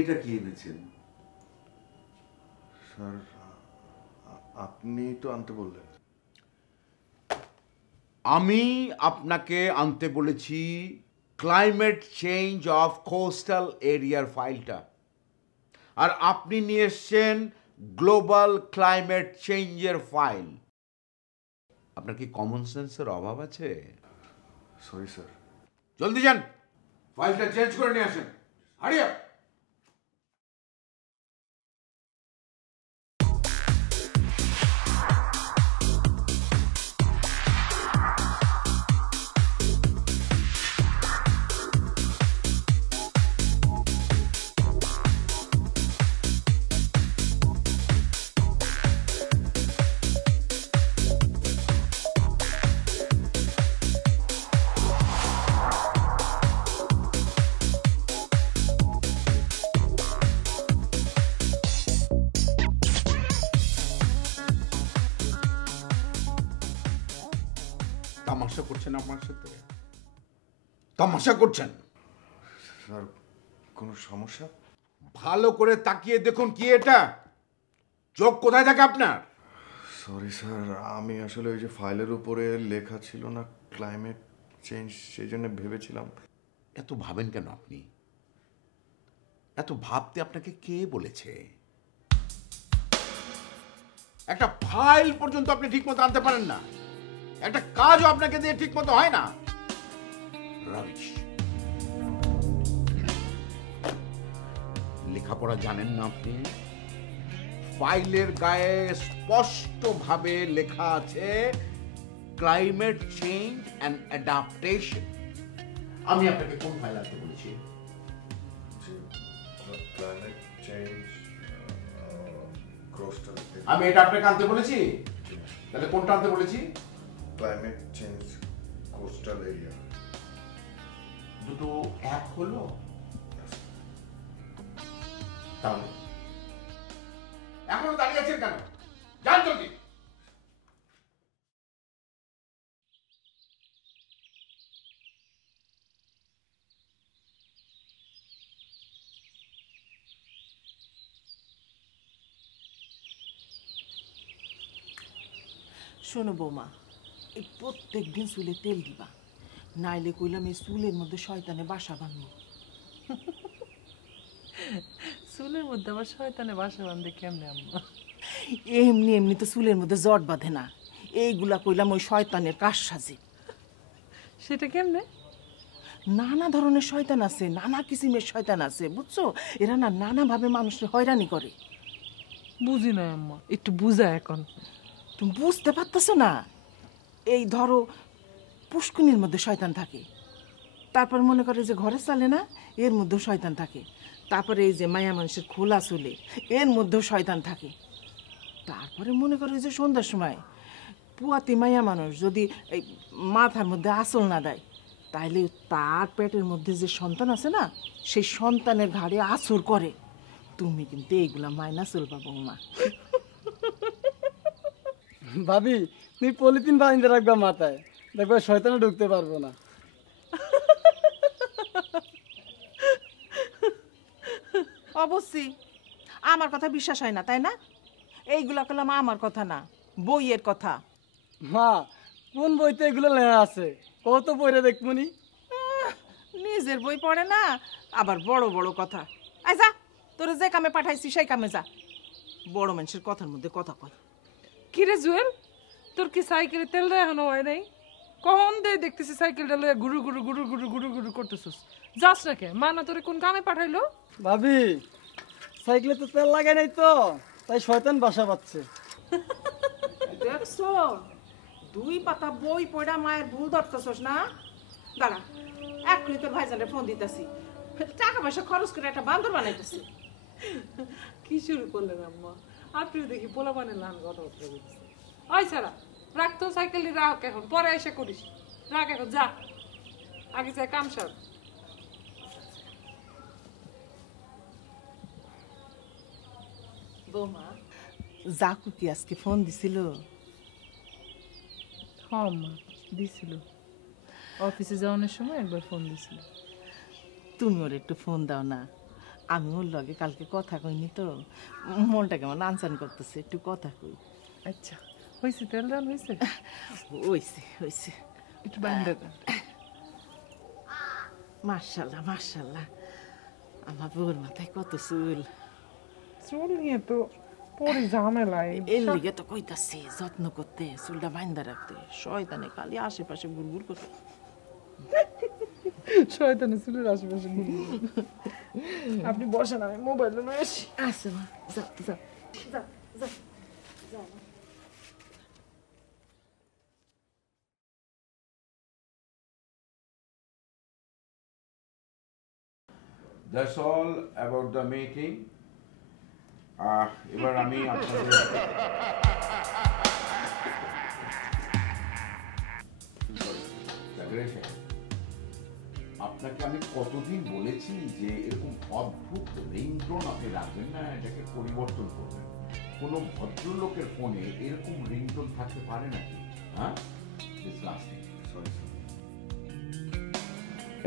এটা কি এনেছেন? স্যার আপনি তো আনতে বললেন। আমি আপনাকে আনতে বলেছি ক্লাইমেট চেঞ্জ অফ কোস্টাল এরিয়ার ফাইলটা, আর আপনি নিয়ে এসছেন গ্লোবাল ক্লাইমেট চেঞ্জের ফাইল। আপনার কি কমন সেন্সের অভাব আছে? Sorry sir. জলদি যান, ফাইলটা চেঞ্জ করে নিয়ে আসেন। হারিয়া তামাশা করছেন আমার সাথে? তামাশা করছেন? স্যার কোনো সমস্যা? ভালো করে তাকিয়ে দেখুন, কি এটা? চোখ কোথায় থাকে আপনার? সরি স্যার, আমি আসলে ওই যে ফাইলের উপরে লেখা ছিল না ক্লাইমেট চেঞ্জ, সেই জন্য ভেবেছিলাম। এত ভাবেন কেন আপনি? এত ভাবতে আপনাকে কে বলেছে? একটা ফাইল পর্যন্ত আপনি ঠিক মতো আনতে পারেন না, একটা কাজও আপনাকে দিয়ে ঠিক মতো হয় না। রাবিশ। লেখাপড়া জানেন না আপনি? ফাইলের গায়ে স্পষ্টভাবে লেখা আছে ক্লাইমেট চেঞ্জ অ্যান্ড অ্যাডাপ্টেশন। আমি আপনাকে কোন ফাইল আনতে বলেছি? Climate change coastal. আমি এটা আপনাকে আনতে বলেছি? তাহলে কোনটা আনতে বলেছি? Climate change coastal area. দুটো এক হলো? তাহলে এখনো দাঁড়িয়ে আছেন কেন? যান জলদি। শোনো বৌমা, এই প্রত্যেক দিন চুলে তেল দিবা, নাইলে কইলাম এই চুলের মধ্যে শয়তানে বাসা বাঁধবো। চুলের মধ্যে আবার শয়তানে বাসা বাঁধে কেমনে আম্মা? এমনি এমনি তো চুলের মধ্যে জট বাঁধে না, এইগুলা কইলাম ওই শয়তানের কাজ সাজে। সেটা কেমনে? নানা ধরনের শয়তান আছে, নানা কিসিমের শয়তান আছে, বুঝছো? এরা না নানাভাবে মানুষকে হয়রানি করে। বুঝি না আম্মা, একটু বুঝা এখন। তুমি বুঝতে পারতেছো না? এই ধরো পুষ্কুনির মধ্যে শয়তান থাকে, তারপর মনে করে যে ঘরে চলে না, এর মধ্যেও শয়তান থাকে, তারপরে এই যে মায়া মানুষের খোলা চুলে, এর মধ্যেও শয়তান থাকে, তারপরে মনে করে যে সন্ধ্যার সময় পুয়াতি মায়া মানুষ যদি এই মাথার মধ্যে আঁচল না দেয়, তাইলে তার পেটের মধ্যে যে সন্তান আছে না, সেই সন্তানের ঘাড়ে আঁচড় করে। তুমি কিন্তু এইগুলা মাইনা চলবা বৌমা। ভাবি তুমি পলিথিন বাঁধতে রাখবা মাথায়, দেখবে শয়তানে ঢুকতে পারবো না। অবশ্যই আমার কথা বিশ্বাস হয় না, তাই না? এইগুলা কলাম আমার কথা না, বইয়ের কথা। মা কোন বইতে এগুলো লেখা আছে? কত পড়ে দেখমনি। নিজের বই পড়ে না, আবার বড় বড় কথা। আই যা, তোরে যে কামে পাঠাইছি সেই কামে যা। বড় মানুষের কথার মধ্যে কথা কয়। কিরে জুয়েল, তোর কি সাইকেলে তেল দেওয়া এখনো হয় নাই? কখন দে দেখতেছি সাইকেলটা লইয়া গুরু গুরু গুরু গুরু গুরু গুরু করতেছিস। যাস না কে? মা না তোরে কোন কামে পাঠাইলো? ভাবি সাইকেলে তো তেল লাগাই নাই তো, তাই শয়তান বাসা বাঁধছে। দেখছো, 2 পাতা বই পড়া মায়ের ভুল ধরতেছস না? দাঁড়া, এক্ষুনি তোর ভাইজানের ফোন দিতেছি, টাকা পয়সা খরচ করে একটা বান্দর বানাইতেছি। কি শুরু করলেন আম্মা? আপনিও দেখি পোলাপানের লান কথাবার্তা বলছে। ওই ছাড়া রাখ তো, সাইকেল রাখ এখন, পরে এসে করিস। রাখ এখন, যা আগে যা কাম সার। বৌমা, জাকু কি আজকে ফোন দিছিল? হ্যাঁ মা, দিছিল। অফিসে যাওয়ানোর সময় একবার ফোন দিছিল। তুমি ওর একটু ফোন দাও না, আমি ওর লগে কালকে কথা কইনি তো, মনটা কেমন আনচান করতেছে, একটু কথা কই। আচ্ছা হয়েছে, তেল রান হয়েছে, হইছে হইছে। একটু বান্ধে দেন। মার্শাল্লাহ মার্শাল্লাহ, আমার বউর মাথায় কত চুল। চুল নিয়ে তো পরে ঝামেলায়। এর লিগে তো কইতাছি যত্ন করতে, চুলটা বাইন্দা রাখতে। শয়তানে খালি আশেপাশে ঘুরঘুর করে। শয়তানের চুলের আশেপাশে আপনি বসেন, আমি মোবাইল নিয়ে আসি। আচ্ছা মা, যাও যাও যাও যাও। That's all about the meeting. এবার আমি আপনাদের আপনাকে আমি কতদিন বলেছি যে এরকম অদ্ভুত রিংটোন আপনি রাখবেন না, এটাকে পরিবর্তন করবেন। কোনো ভদ্রলোকের ফোনে এরকম রিংটোন থাকতে পারে নাকি? হ্যাঁ,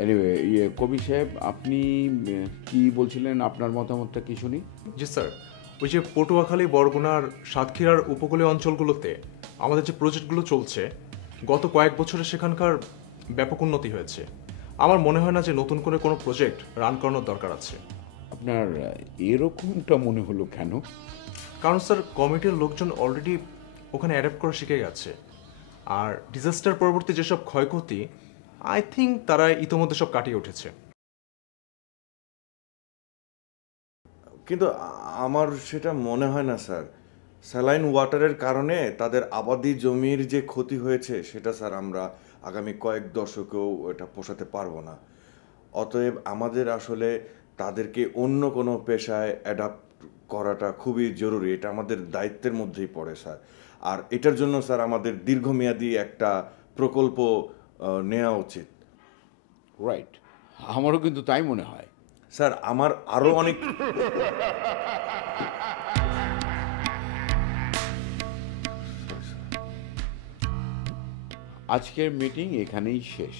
এনিওয়ে, কবি সাহেব, আপনি কি বলছিলেন? আপনার মতামতটা কি শুনি। জি স্যার, ওই যে পটুয়াখালী, বরগুনার, সাতক্ষীরার উপকূলীয় অঞ্চলগুলোতে আমাদের যে প্রজেক্টগুলো চলছে, গত কয়েক বছরে সেখানকার ব্যাপক উন্নতি হয়েছে। আমার মনে হয় না যে নতুন করে কোনো প্রজেক্ট রান করানোর দরকার আছে। আপনার এরকমটা মনে হলো কেন? কারণ স্যার, কমিটির লোকজন অলরেডি ওখানে অ্যাডাপ্ট করা শিখে গেছে। আর ডিজাস্টার পরবর্তী যেসব ক্ষয়ক্ষতি, আই থিঙ্ক তারা ইতোমধ্যে সব কাটিয়ে উঠেছে। কিন্তু আমার সেটা মনে হয় না স্যার। স্যালাইন ওয়াটারের কারণে তাদের আবাদি জমির যে ক্ষতি হয়েছে সেটা স্যার আমরা আগামী কয়েক দশকেও এটা পোষাতে পারবো না। অতএব আমাদের আসলে তাদেরকে অন্য কোনো পেশায় অ্যাডাপ্ট করাটা খুবই জরুরি। এটা আমাদের দায়িত্বের মধ্যেই পড়ে স্যার। আর এটার জন্য স্যার আমাদের দীর্ঘমেয়াদী একটা প্রকল্প নেওয়া উচিত। রাইট, আমারও কিন্তু তাই মনে হয়। স্যার আমার আরও অনেক আজকের মিটিং এখানেই শেষ।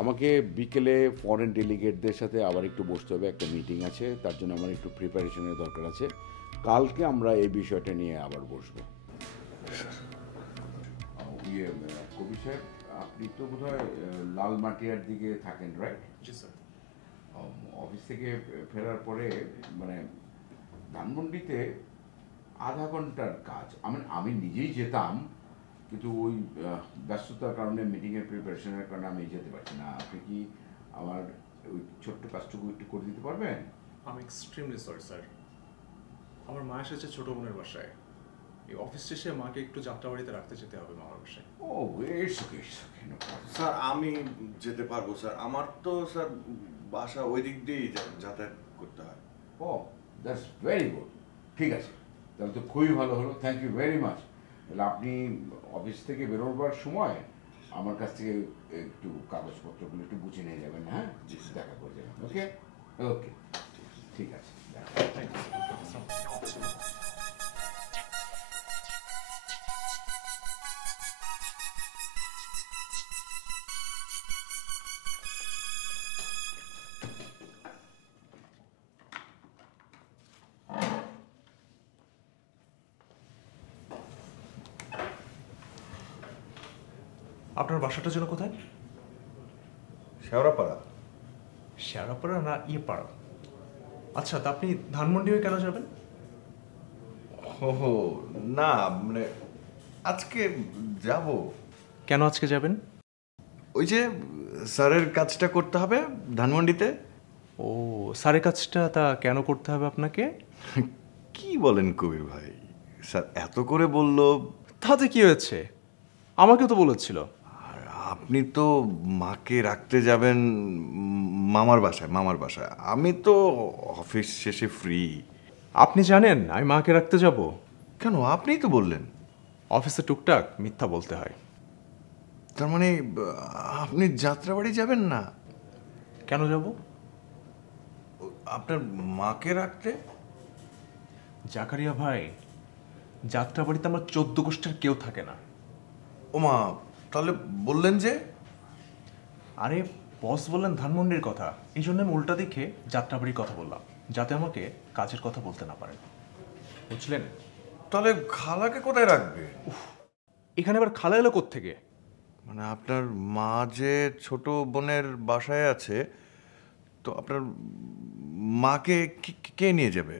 আমাকে বিকেলে ফরেন ডেলিগেটদের সাথে আবার একটু বসতে হবে, একটা মিটিং আছে, তার জন্য আমার একটু প্রিপারেশনের দরকার আছে। কালকে আমরা এই বিষয়টা নিয়ে আবার বসবো। কবি সাহেব, আপনি তো বোধহয় লালমাটিয়ার দিকে থাকেন, রাইট? জি স্যার। অফিস থেকে ফেরার পরে মানে ধানমন্ডিতে আধা ঘন্টার কাজ, আমি নিজেই যেতাম, কিন্তু ওই ব্যস্ততার কারণে, মিটিংয়ের প্রিপারেশনের কারণে আমি যেতে পারছি না। আপনি কি আমার ওই ছোট্ট কাজটুকু একটু করে দিতে পারবেন? আমি এক্সট্রিমলি সরি স্যার। আমার মা এসেছে ছোট বোনের বাসায়। এই অফিস শেষে মাকে একটু যাত্রাবাড়িতে রাখতে যেতে হবে মামার বাসায়। ও, ইটস ওকে। স্যার আমি যেতে পারবো স্যার। আমার তো স্যার বাসা ওই দিক দিয়েই যাতায়াত করতে হয়। Oh, that's very good. ঠিক আছে, তাহলে তো খুবই ভালো হলো। Thank you very much. তাহলে আপনি অফিস থেকে বেরোবার সময় আমার কাছ থেকে একটু কাগজপত্রগুলো একটু বুঝে নিয়ে যাবেন। হ্যাঁ, দেখা করে যাবেন। ওকে ওকে, ঠিক আছে। আপনার বাসাটা যেন কোথায়? শেওড়াপাড়া। শেওড়াপাড়া না পাড়া? আচ্ছা, তা আপনি ধানমন্ডি হয়ে কেন যাবেন? ও না, মানে আজকে যাব। কেন আজকে যাবেন? ওই যে স্যারের কাজটা করতে হবে ধানমন্ডিতে। ও, স্যারের কাজটা তা কেন করতে হবে আপনাকে? কি বলেন কবির ভাই, স্যার এত করে বললো। তাতে কি হয়েছে? আমাকেও তো বলেছিল। আর আপনি তো মাকে রাখতে যাবেন মামার বাসায়। আমি তো অফিস শেষে ফ্রি। আপনি জানেন আমি মাকে রাখতে যাব? কেন, আপনিই তো বললেন। অফিসে টুকটাক মিথ্যা বলতে হয়। তার মানে আপনি যাত্রাবাড়ি যাবেন না? কেন যাব? আপনার মাকে রাখতে। জাকারিয়া ভাই, যাত্রাবাড়িতে আমার 14 গোষ্ঠীর কেউ থাকে না। ওমা, তাহলে বললেন যে? আরে বস বললেন ধানমন্ডির কথা, এই জন্য আমি উল্টা দেখে যাত্রাবাড়ির কথা বললাম, যাতে আমাকে কাজের কথা বলতে না পারেন, বুঝলেন? তাহলে খালাকে কোথায় রাখবে? এখানে আবার খালা এলো কোত্থেকে? মানে আপনার মা যে ছোট বোনের বাসায় আছে, তো আপনার মাকে কে নিয়ে যাবে?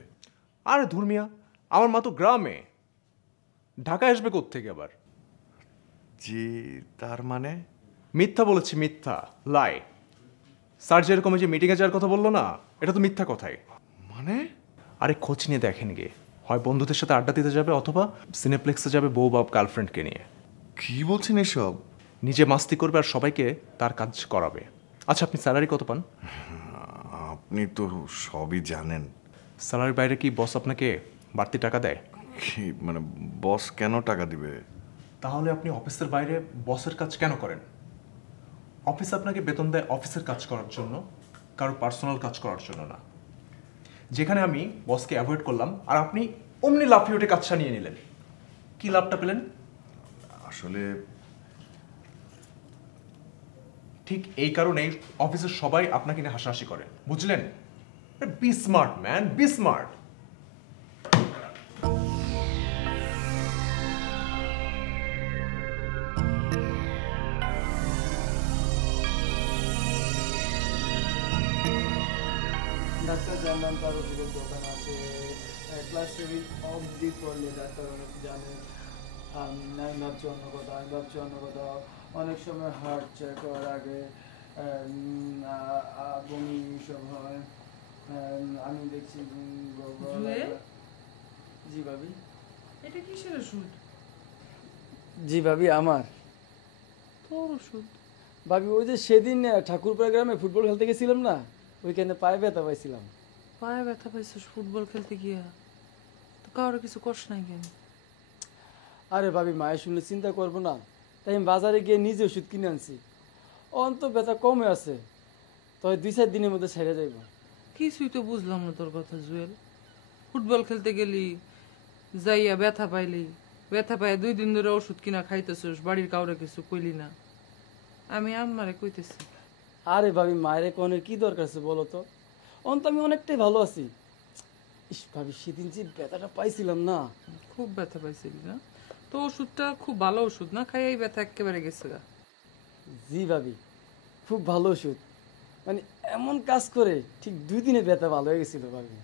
আরে ধর্মিয়া, আমার মা তো গ্রামে, ঢাকায় আসবে কোত্থেকে আবার? জি, তার মানে? মিথ্যা বলেছি, মিথ্যা, লাই। স্যার যেরকম যে মিটিংয়ে যাওয়ার কথা বললো না, এটা তো মিথ্যা কথাই। মানে? আরে খোঁজ নিয়ে দেখেন গে, হয় বন্ধুদের সাথে আড্ডা দিতে যাবে অথবা সিনেপ্লেক্সে যাবে বউ বাপ গার্লফ্রেন্ডকে নিয়ে। কি বলছেন এসব? নিজে মাস্তি করবে আর সবাইকে তার কাজ করাবে। আচ্ছা, আপনি স্যালারি কত পান? আপনি তো সবই জানেন। স্যালারির বাইরে কি বস আপনাকে বাড়তি টাকা দেয়? কি মানে, বস কেন টাকা দিবে? তাহলে আপনি অফিসের বাইরে বসের কাজ কেন করেন? অফিস আপনাকে বেতন দেয় অফিসের কাজ করার জন্য, কারো পার্সোনাল কাজ করার জন্য না। যেখানে আমি বসকে অ্যাভয়েড করলাম আর আপনি অমনি লাফিয়ে উঠে কাজটা নিয়ে নিলেন, কি লাভটা পেলেন? আসলে ঠিক এই কারণেই অফিসের সবাই আপনাকে নিয়ে হাসাহাসি করে, বুঝলেন? Be smart man, be smart. ডাক্তার জানলাম তার ওষুধের দোকান আছে, ক্লাস 7 অবধি পড়লে ডাক্তার অনেক জানে। আমি ভাবছি অন্য কথা, অনেক সময় হার্ট চেক হওয়ার আগে বমি সব হয়। আমি দেখছি জি ভাবি। এটা কিসের ওষুধ? জি ভাবি, আমার তোর ওষুধ? ভাবি ওই যে সেদিন ঠাকুরপাড়া গ্রামে ফুটবল খেলতে গেছিলাম না, ওইখানে পায়ে ব্যথা পাইছিলাম। পায়ে ব্যথা পাইছিস ফুটবল খেলতে গিয়া? তো কারোর কিছু করছ নাই কেন? আরে ভাবি, মায়ের শুনলে চিন্তা করবো না, তাই আমি বাজারে গিয়ে নিজে ওষুধ কিনে আনছি। অন্ত ব্যথা কমে আছে, তবে 2-4 দিনের মধ্যে ছেড়ে যাইব। কিছুই তো বুঝলাম না তোর কথা জুয়েল। ফুটবল খেলতে গেলি, যাইয়া ব্যথা পাইলি, ব্যথা পাই 2 দিন ধরে ওষুধ কিনা খাইতেছিস, বাড়ির কাউরে কিছু কইলি না। আমি আম্মারে কইতেছি। আরে ভাবি, মায়ের কনের কি দরকার আছে বলো তো? অন্ত আমি অনেকটাই ভালো আছি। ইস ভাবি, সেদিন যে ব্যথাটা পাইছিলাম না। খুব ব্যথা পাইছিলি না? তো ওষুধটা খুব ভালো ওষুধ না, খাই এই ব্যথা একেবারে গেছে গা। জি ভাবি, খুব ভালো ওষুধ, মানে এমন কাজ করে ঠিক 2 দিনে ব্যথা ভালো হয়ে গেছিল ভাবি।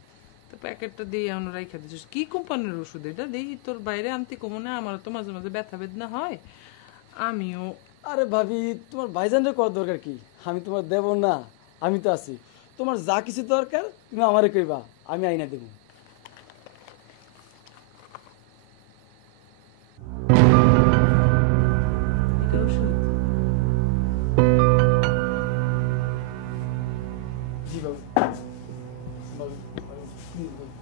তো প্যাকেটটা দিয়ে আমরা রাইখা দিছিস। কি কোম্পানির ওষুধ এটা? দেখি তোর বাইরে আনতে কমো না, আমার তো মাঝে মাঝে ব্যথা বেদনা হয়। আমিও আরে ভাবি, তোমার ভাইজানরে করার দরকার কি? আমি তোমার দেব না, আমি তো আছি। তোমার যা কিছু দরকার তুমি আমারে কইবা, আমি আইনা দেবো। এটা ওষুধ? জি বাবু, বাবু, বাবু, please বাবু,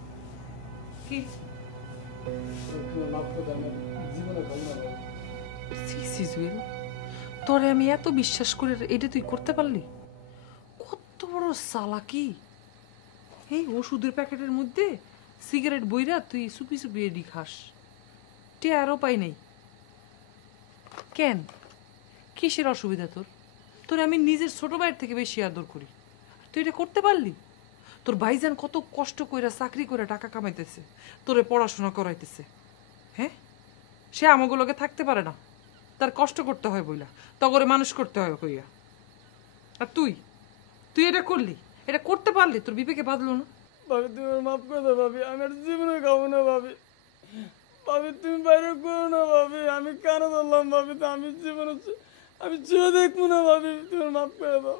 কি? তুমি মাফ করে দাও, আমার জীবনে ভালো না বাবু। সি সি জুয়েল, তোরে আমি এত বিশ্বাস করে এটা তুই করতে পারলি? কত বড় চালাকি! এই ওষুধের প্যাকেটের মধ্যে সিগারেট বইরা তুই চুপি চুপি এডি খাস, টেরও পাই নাই। কেন? কিসের অসুবিধা তোর? তোরে আমি নিজের ছোট ভাইয়ের থেকে বেশি আদর করি, তুই এটা করতে পারলি? তোর ভাইজান কত কষ্ট কইরা চাকরি করে টাকা কামাইতেছে, তোরে পড়াশোনা করাইতেছে, হ্যাঁ? সে আমাগুলোকে থাকতে পারে না, তার কষ্ট করতে হয় বইলা, তগরে মানুষ করতে হয় কইয়া। আর তুই তুই এটা করলি, এটা করতে পারলি? তোর বিবেকে বাঁধলো না? ভাবি তুমি আমার মাফ করে দাও ভাবি, আমি আর জীবনে খাবো না ভাবি। ভাবি তুমি বাইরে করো না ভাবি, আমি কেন ধরলাম ভাবি? তো আমি জীবনে আমি চুয়ে দেখবো না ভাবি, তুমি মাফ করে দাও।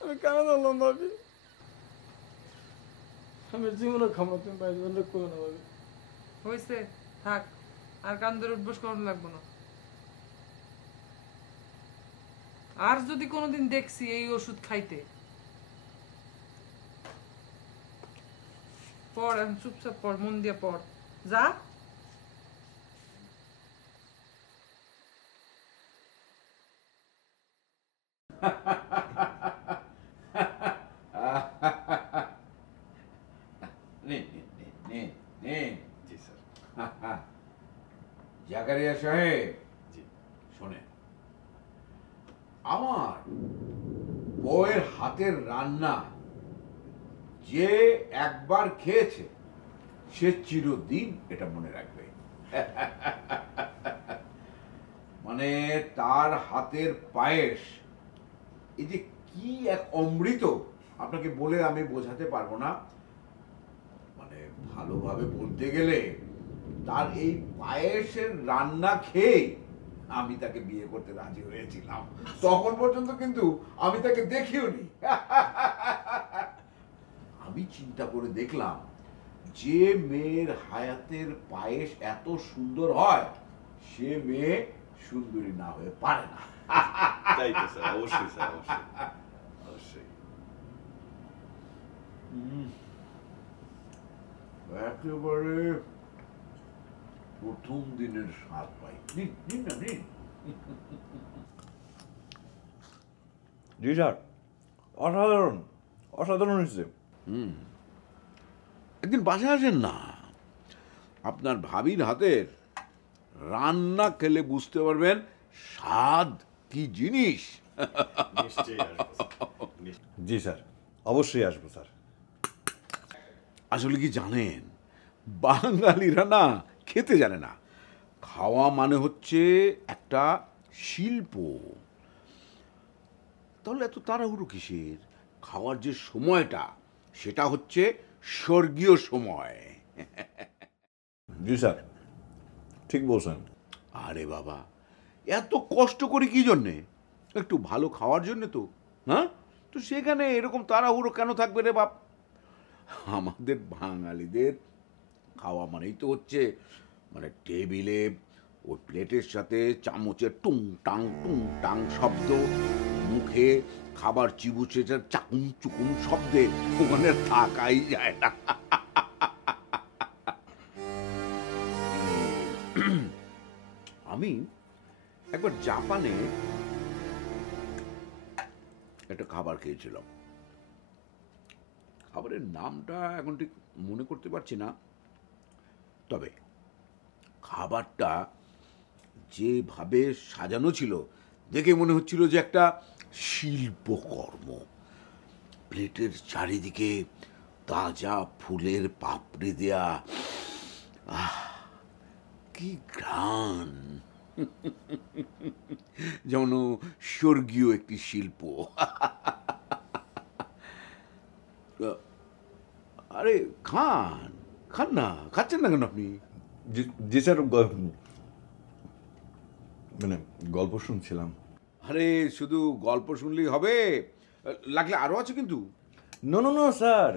আমি কেন ধরলাম ভাবি? আমি জীবনে খাবো না, তুমি বাইরে করো না ভাবি। হয়েছে, থাক, আর কান ধরে উঠবোস করানো লাগবো না। আর যদি কোনোদিন দেখছি এই ওষুধ খাইতে, পড়, এখন চুপচাপ পড়, মন দিয়ে পড়, যা। জি স্যার। জাকারিয়া সাহেব, জি শোনেন, আমার বউয়ের হাতের রান্না যে একবার খেয়েছে সে চিরদিন এটা মনে রাখবে। মানে তার হাতের পায়েস এই যে কি এক অমৃত, আপনাকে বলে আমি বোঝাতে পারবো না। মানে ভালোভাবে বলতে গেলে তার এই পায়েসের রান্না খেয়ে আমি তাকে বিয়ে করতে রাজি হয়েছিলাম। তখন পর্যন্ত কিন্তু আমি তাকে দেখিওনি। আমি চিন্তা করে দেখলাম যে মেয়ের হায়াতের পায়েস এত সুন্দর হয় সে মেয়ে সুন্দরী না হয়ে পারে না। তাই তো স্যার, অবশ্যই স্যার, অবশ্যই অবশ্যই। একেবারে প্রথম দিনের স্বাদ পাই। নিন নিন না নিন। জি স্যার, অসাধারণ অসাধারণ হয়েছে। একদিন বাসায় আসেন না, আপনার ভাবির হাতের রান্না খেলে বুঝতে পারবেন স্বাদ কি জিনিস। জি স্যার, অবশ্যই আসবো স্যার। আসলে কি জানেন, বাঙালিরা না খেতে জানে না। খাওয়া মানে হচ্ছে একটা শিল্প। তাহলে এত তাড়াহুড়ো কিসের? খাওয়ার যে সময়টা সেটা হচ্ছে স্বর্গীয় সময়। জি স্যার, ঠিক বলছেন। আরে বাবা, এত কষ্ট করি কি জন্যে? একটু ভালো খাওয়ার জন্য তো, হ্যাঁ? তো সেখানে এরকম তাড়াহুড়ো কেন থাকবে রে বাপ? আমাদের বাঙালিদের খাওয়া মানেই তো হচ্ছে মানে টেবিলে ওই প্লেটের সাথে চামচের টুং টাং শব্দ, মুখে খাবার চিবুচে চাকুম চুকুম শব্দে ওখানে থাকাই যায় না। আমি একবার জাপানে একটা খাবার খেয়েছিলাম। খাবারের নামটা এখন ঠিক মনে করতে পারছি না, তবে খাবারটা যেভাবে সাজানো ছিল দেখে মনে হচ্ছিল যে একটা শিল্পকর্ম। প্লেটের চারিদিকে তাজা ফুলের পাপড়ি দেয়া, কি ঘ্রাণ! যেমন স্বর্গীয় একটি শিল্প। আরে খান খান না, খাচ্ছেন না কেন আপনি? জি স্যার, মানে গল্প শুনছিলাম। আরে শুধু গল্প শুনলেই হবে, লাগলে আরো আছে কিন্তু। No no no sir,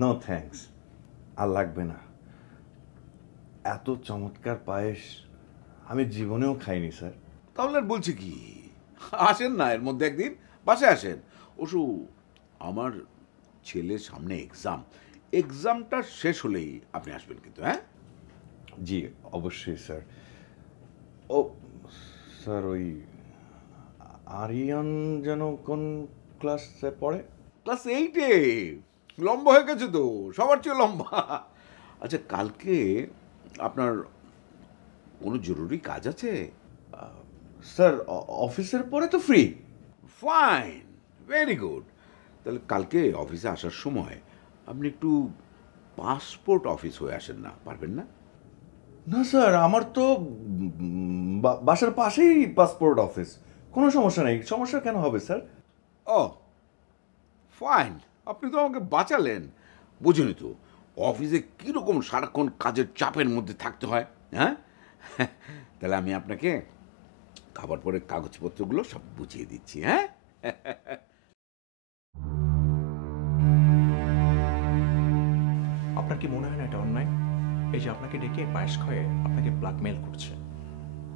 no thanks, আর লাগবে না। এত চমৎকার পায়েস আমি জীবনেও খাইনি স্যার। তাহলে আর বলছি কি, আসেন না এর মধ্যে একদিন, বাসায় আসেন। ওসু আমার ছেলের সামনে এক্সামটা শেষ হলেই আপনি আসবেন কিন্তু, হ্যাঁ? জি অবশ্যই স্যার। ও স্যার, ওই আরিয়ান যেন কোন ক্লাসে পড়ে? ক্লাস 8-এ। লম্বা হয়ে গেছে তো, সবার চেয়ে লম্বা। আচ্ছা, কালকে আপনার কোনো জরুরি কাজ আছে? স্যার, অফিসের পরে তো ফ্রি। Fine, very good. তাহলে কালকে অফিসে আসার সময় আপনি একটু পাসপোর্ট অফিস হয়ে আসেন না, পারবেন না? না স্যার, আমার তো বাসার পাশেই পাসপোর্ট অফিস, কোনো সমস্যা নেই। সমস্যা কেন হবে স্যার? ও ফাইন, আপনি তো আমাকে বাঁচালেন। বুঝুনি তো অফিসে কীরকম সারাক্ষণ কাজের চাপের মধ্যে থাকতে হয়, হ্যাঁ? তাহলে আমি আপনাকে খাবার পরে কাগজপত্রগুলো সব বুঝিয়ে দিচ্ছি, হ্যাঁ? আপনার কি মনে হয় না এটা অন্যায়? এই যে আপনাকে ডেকে পায়েস খাওয়ে আপনাকে ব্ল্যাকমেল করছে,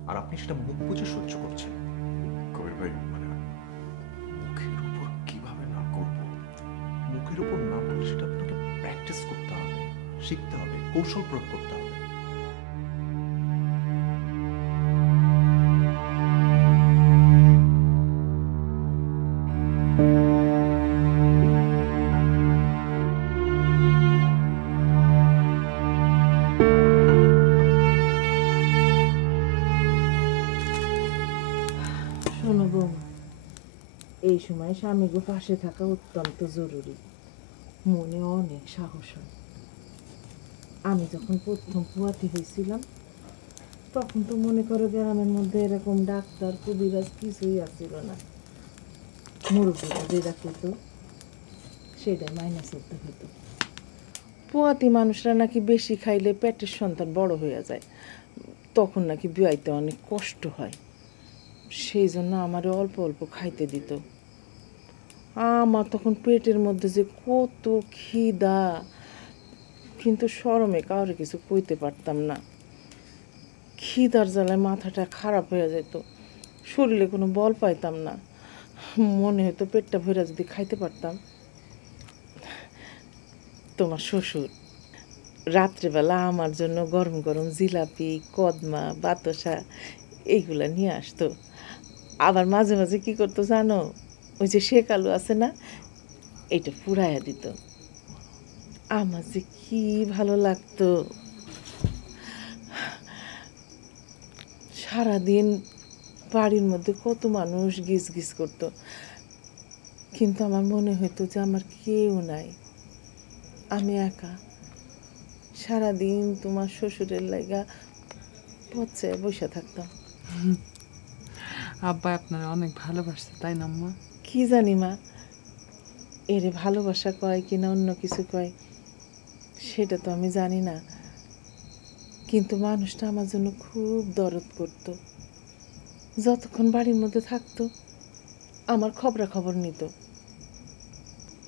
আর আপনি সেটা মুখ বুঝে সহ্য করছেন। কবির ভাই, মানে মুখের উপর কিভাবে না করব? মুখের উপর না বলে সেটা আপনাকে প্র্যাকটিস করতে হবে, শিখতে হবে, কৌশল প্রয়োগ করতে হবে। শোনো বউ, এই সময় স্বামীগো পাশে থাকা অত্যন্ত জরুরি। মনে অনেক সাহস হয়। আমি যখন প্রথম পুয়াতি হয়েছিলাম তখন তো মনে করো গ্রামের মধ্যে এরকম ডাক্তার কবিরাজ কিছুই আসছিল না। মুরব্বীরা যেটা করতো সেটাই মাইনা চলতে হতো। পোয়াতি মানুষরা নাকি বেশি খাইলে পেটের সন্তান বড় হয়ে যায়, তখন নাকি বিয়াইতে অনেক কষ্ট হয়। সেই জন্য আমারে অল্প অল্প খাইতে দিত। আমার তখন পেটের মধ্যে যে কত খিদা, কিন্তু শরমে কাউরে কিছু কইতে পারতাম না। খিদার জ্বালায় মাথাটা খারাপ হয়ে যেত, শরীরে কোনো বল পাইতাম না। মনে হতো পেটটা ভরে যদি খাইতে পারতাম। তোমার শ্বশুর রাত্রেবেলা আমার জন্য গরম গরম জিলাপি, কদমা, বাতাসা এইগুলা নিয়ে আসতো। আবার মাঝে মাঝে কি করতো জানো, ওই যে শেক আলু আছে না, এইটা পুড়াইয়া দিত। আমার যে কি ভালো লাগতো। সারাদিন বাড়ির মধ্যে কত মানুষ গিজ গিজ করতো, কিন্তু আমার মনে হতো যে আমার কেউ নাই, আমি একা। সারাদিন তোমার শ্বশুরের লাইগা পচে বসে থাকতাম। আব্বা আপনারা অনেক ভালোবাসছে, তাই না আম্মা? কি জানি মা, এরে ভালোবাসা কয় কিনা অন্য কিছু কয় সেটা তো আমি জানি না, কিন্তু মানুষটা আমার জন্য খুব দরদ করতো। যতক্ষণ বাড়ির মধ্যে থাকতো আমার খবরাখবর নিত।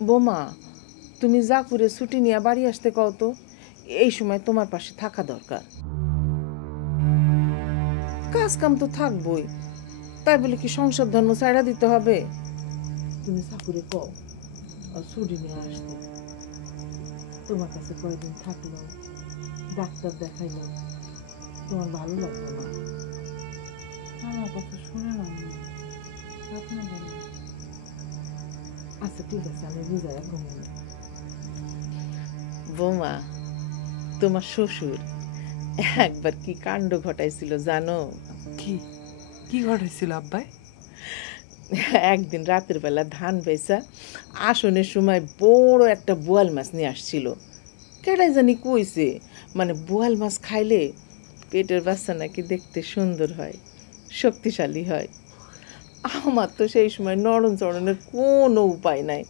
বোমা, তুমি যা করে ছুটি নিয়ে বাড়ি আসতে কও তো, এই সময় তোমার পাশে থাকা দরকার। কাজ কাম তো থাকবই, তাই বলে কি সংসার ধর্ম ছাড়া দিতে হবে? তুমি চাকুরে কও আর ছুটি নিয়ে আসতে। তোমার কাছে কয়েকদিন থাকলো, ডাক্তার দেখাইলো, তোমার ভালো লাগতো না? আমার কথা শুনে না আম্মা, আপনি বলেন। আচ্ছা ঠিক আছে, আমি বুঝাই কমে। বৌমা, তোমার শ্বশুর একবার কি কাণ্ড ঘটাইছিল জানো? কি কি ঘটেছিল আব্বাই? একদিন রাতের বেলা ধান বেচা আসনের সময় বড় একটা বোয়াল মাছ নিয়ে আসছিল। কেডাই জানি কইছে মানে বোয়াল মাছ খাইলে পেটের বাচ্চা নাকি দেখতে সুন্দর হয়, শক্তিশালী হয়। আমার তো সেই সময় নরম চড়নের কোনো উপায় নাই।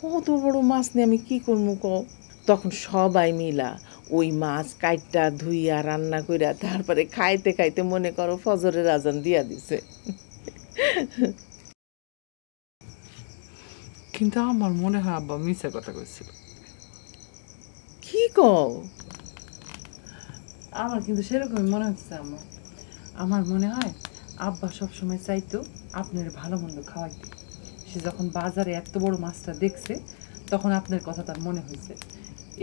কত বড় মাছ নিয়ে আমি কি করবো কও? তখন সবাই মিলা ওই মাছ কাইটটা ধুইয়া রান্না কইরা তারপরে খাইতে খাইতে মনে করো ফজরের আজান দিয়া দিছে। কিন্তু আমার মনে হয় আব্বা মিথ্যা কথা কইছিল। কি কও? আমার কিন্তু সেরকমই মনে হচ্ছে আম্মা। আমার মনে হয় আব্বা সবসময় চাইতো আপনার ভালো মন্দ খাওয়াইতে। সে যখন বাজারে এত বড় মাছটা দেখছে তখন আপনার কথা তার মনে হয়েছে,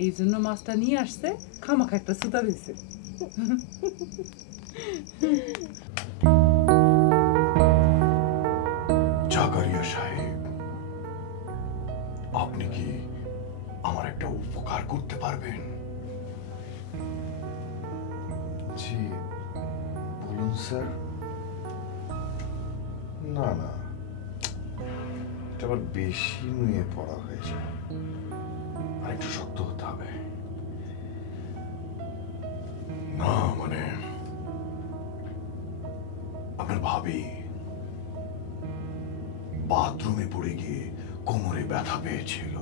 এই জন্য মাছটা নিয়ে আসছে, খামাখা একটা সুতা দিয়েছে। জাকারিয়া সাহেব, আপনি কি আমার একটা উপকার করতে পারবেন? জি বলুন স্যার। না না, এটা আবার বেশি নুয়ে পড়া হয়েছে, আর একটু শক্ত হতে হবে। না মানে আপনার ভাবি বাথরুমে পড়ে গিয়ে কোমরে ব্যথা পেয়েছিল।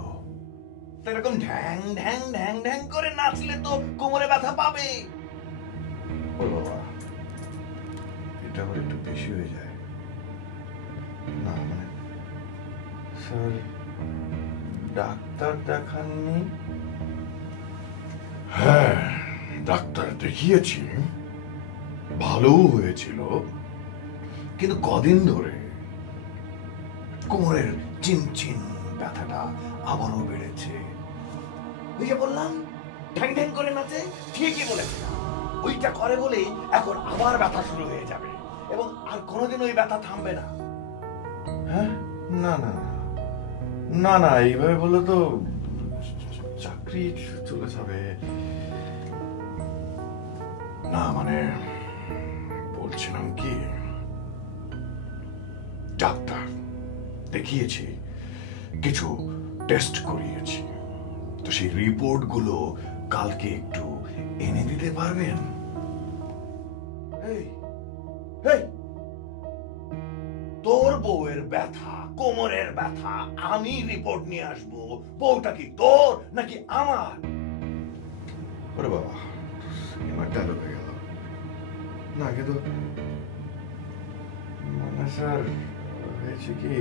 এরকম ঢ্যাং ঢ্যাং ঢ্যাং ঢ্যাং করে নাচলে তো কোমরে ব্যথা পাবে। ও বাবা, এটা আবার একটু বেশি হয়ে যায়। না মানে স্যার, ডাক্তার দেখাননি? হ্যাঁ, ডাক্তার দেখিয়েছি, ভালোও হয়েছিল, কিন্তু কদিন ধরে কোমরের চিনচিন ব্যথাটা আবারও বেড়েছে। ওই যে বললাম ঢ্যাং ঢ্যাং করে নাচে, ঠিকই বলেছে। ওইটা করে বলেই এখন আবার ব্যথা শুরু হয়ে যাবে এবং আর কোনোদিন ওই ব্যথা থামবে না। হ্যাঁ, না না না না, এইভাবে বললে তো চাকরি চলে যাবে। না মানে বলছিলাম কি, ডাক্তার দেখিয়েছি, কিছু টেস্ট করিয়েছি। তো সেই রিপোর্টগুলো কালকে একটু এনে দিতে পারবেন? এই এই তোর বউয়ের ব্যথা, কোমরের ব্যথা আমি রিপোর্ট নিয়ে আসবো? বউটা কি তোর নাকি আমার? ওরে বাবা, আমার ডায়লগ হয়ে গেল না। কিন্তু মানে স্যার হয়েছে কি,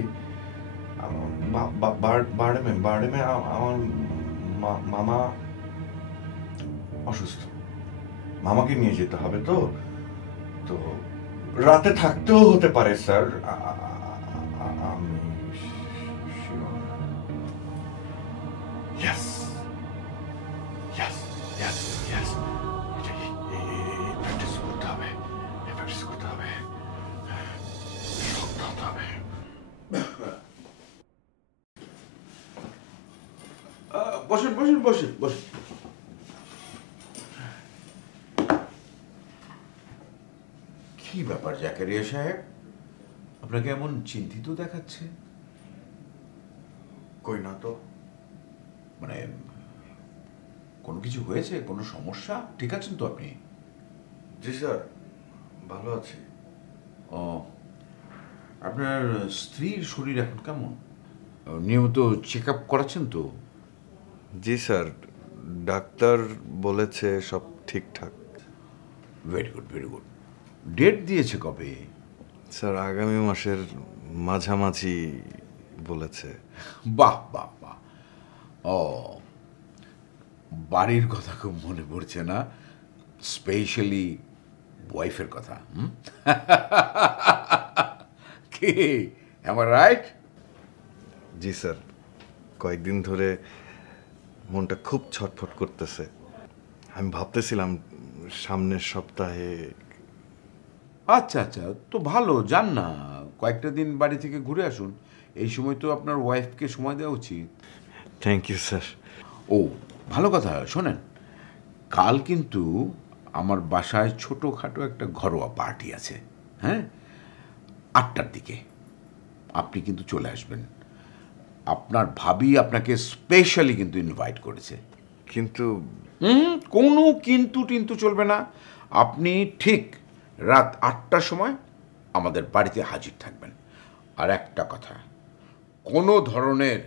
বারডেমে আমার মামা অসুস্থ। মামাকে নিয়ে যেতে হবে, তো তো রাতে থাকতেও হতে পারে স্যার। আমি Yes. Yes, yes, yes. Practice করতে হবে, প্র্যাকটিস করতে হবে, শক্ত হতে হবে। বসেন বসেন বসেন বসেন। কি ব্যাপার জাকারিয়া সাহেব, আপনাকে এমন চিন্তিত দেখাচ্ছে? কই না তো। মানে কোনো কিছু হয়েছে, কোনো সমস্যা? ঠিক আছেন তো আপনি? জি স্যার, ভালো আছি। ও, আপনার স্ত্রীর শরীর এখন কেমন? নিয়মিত চেক আপ করাচ্ছেন তো? জি স্যার, ডাক্তার বলেছে সব ঠিকঠাক। Very good, very good. Date দিয়েছে কবে? স্যার আগামী মাসের মাঝামাঝি বলেছে। বাহ বাহ বাহ। ও, বাড়ির কথা খুব মনে পড়ছে না? স্পেশালি ওয়াইফের কথা। কি, am I right? G sir, কয়েকদিন ধরে মনটা খুব ছটফট করতেছে। আমি ভাবতেছিলাম সামনের সপ্তাহে। আচ্ছা আচ্ছা, তো ভালো, যান না, কয়েকটা দিন বাড়ি থেকে ঘুরে আসুন। এই সময় তো আপনার ওয়াইফকে সময় দেওয়া উচিত। Thank you sir. ও, ভালো কথা, শোনেন, কাল কিন্তু আমার বাসায় ছোটোখাটো একটা ঘরোয়া পার্টি আছে, হ্যাঁ, 8টার দিকে। আপনি কিন্তু চলে আসবেন। আপনার ভাবি আপনাকে স্পেশালি কিন্তু ইনভাইট করেছে। কিন্তু কোনো কিন্তু টিন্তু চলবে না। আপনি ঠিক রাত 8টার সময় আমাদের বাড়িতে হাজির থাকবেন। আর একটা কথা, কোনো ধরনের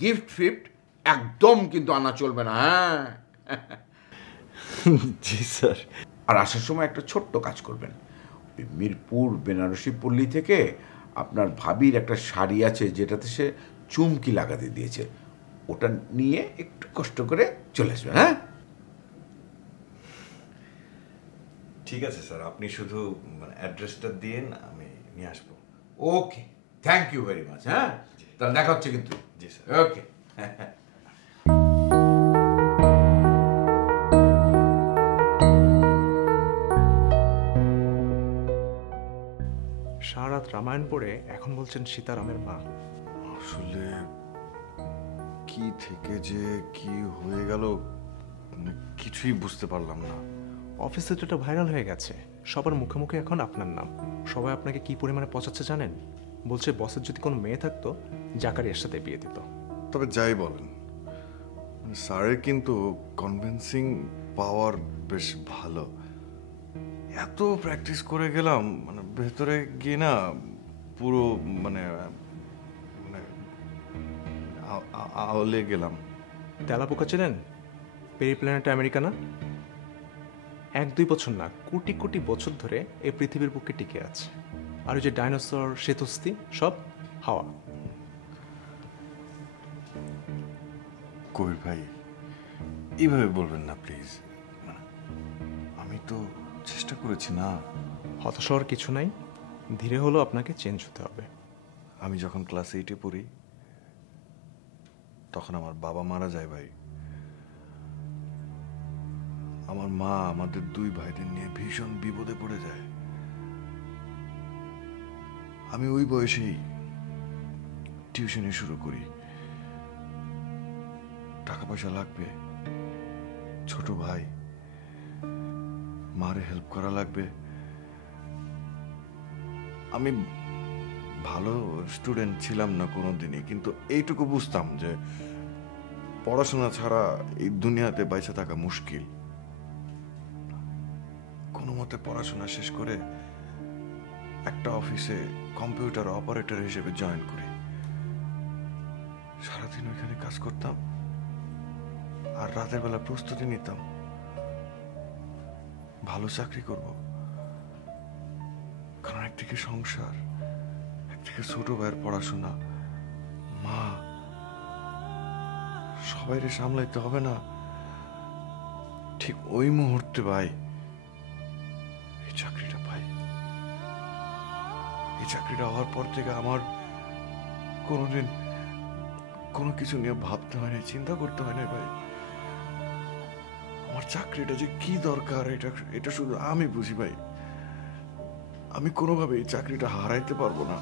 গিফট ফিফট একদম কিন্তু আনা চলবে না, হ্যাঁ? জি স্যার। আর আসার সময় একটা ছোট্ট কাজ করবেন। ওই মিরপুর বেনারসি পল্লী থেকে আপনার ভাবির একটা শাড়ি আছে যেটাতে সে চুমকি লাগাতে দিয়েছে, ওটা নিয়ে একটু কষ্ট করে চলে আসবেন, হ্যাঁ? ঠিক আছে স্যার, আপনি শুধু মানে অ্যাড্রেসটা দিন, আমি নিয়ে আসবো। ওকে, থ্যাংক ইউ ভেরি মাচ। হ্যাঁ, তাহলে দেখা হচ্ছে কিন্তু। জি স্যার। ওকে। সারা রাত রামায়ণ পড়ে এখন বলছেন সীতারামের মা। আসলে কি থেকে যে কি হয়ে গেল মানে কিছুই বুঝতে পারলাম না। অফিসে তো এটা ভাইরাল হয়ে গেছে, সবার মুখে মুখে এখন আপনার নাম। সবাই আপনাকে কি পরিমাণে পচাচ্ছে জানেন? বলছে বসের যদি কোনো মেয়ে থাকতো জাকারিয়ার সাথে বিয়ে দিত। তবে যাই বলেন, মানে স্যারের কিন্তু কনভিন্সিং পাওয়ার বেশ ভালো। এত প্র্যাকটিস করে গেলাম, মানে ভেতরে গিয়ে না পুরো মানে মানে আওলে গেলাম। তেলাপোকা চেনেন? পেরিপ্ল্যানেট আমেরিকানা। 1-2 বছর না, কোটি কোটি বছর ধরে এই পৃথিবীর বুকে টিকে আছে। আর ওই যে ডাইনোসর, শ্বেতস্থি, সব হাওয়া। কবির ভাই, এইভাবে বলবেন না প্লিজ। মানে আমি তো চেষ্টা করেছি না। হতাশ হওয়ার কিছু নাই, ধীরে হলেও আপনাকে চেঞ্জ হতে হবে। আমি যখন ক্লাস 8-এ পড়ি তখন আমার বাবা মারা যায় ভাই। আমার মা আমাদের 2 ভাইদের নিয়ে ভীষণ বিপদে পড়ে যায়। আমি ওই বয়সেই টিউশনি শুরু করি। টাকা পয়সা লাগবে, ছোট ভাই, মারে হেল্প করা লাগবে। আমি ভালো স্টুডেন্ট ছিলাম না কোনোদিনই, কিন্তু এইটুকু বুঝতাম যে পড়াশোনা ছাড়া এই দুনিয়াতে বাইচে থাকা মুশকিল। কোনো মতে পড়াশোনা শেষ করে একটা অফিসে কম্পিউটার অপারেটর হিসেবে জয়েন করি। সারাদিন ওইখানে কাজ করতাম আর রাতের বেলা প্রস্তুতি নিতাম ভালো চাকরি করব, কারণ একদিকে সংসার, একদিকে ছোট ভাইয়ের পড়াশোনা, মা, সবাইরে সামলাইতে হবে না। ঠিক ওই মুহূর্তে ভাই এই চাকরিটা পাই। এই চাকরিটা হওয়ার পর থেকে আমার কোনোদিন কোনো কিছু নিয়ে ভাবতে হয় না, চিন্তা করতে হয় না ভাই। আমার চাকরিটা যে কি দরকার এটা শুধু আমি বুঝি ভাই। আমি কোনোভাবে এই চাকরিটা হারাইতে পারবো না।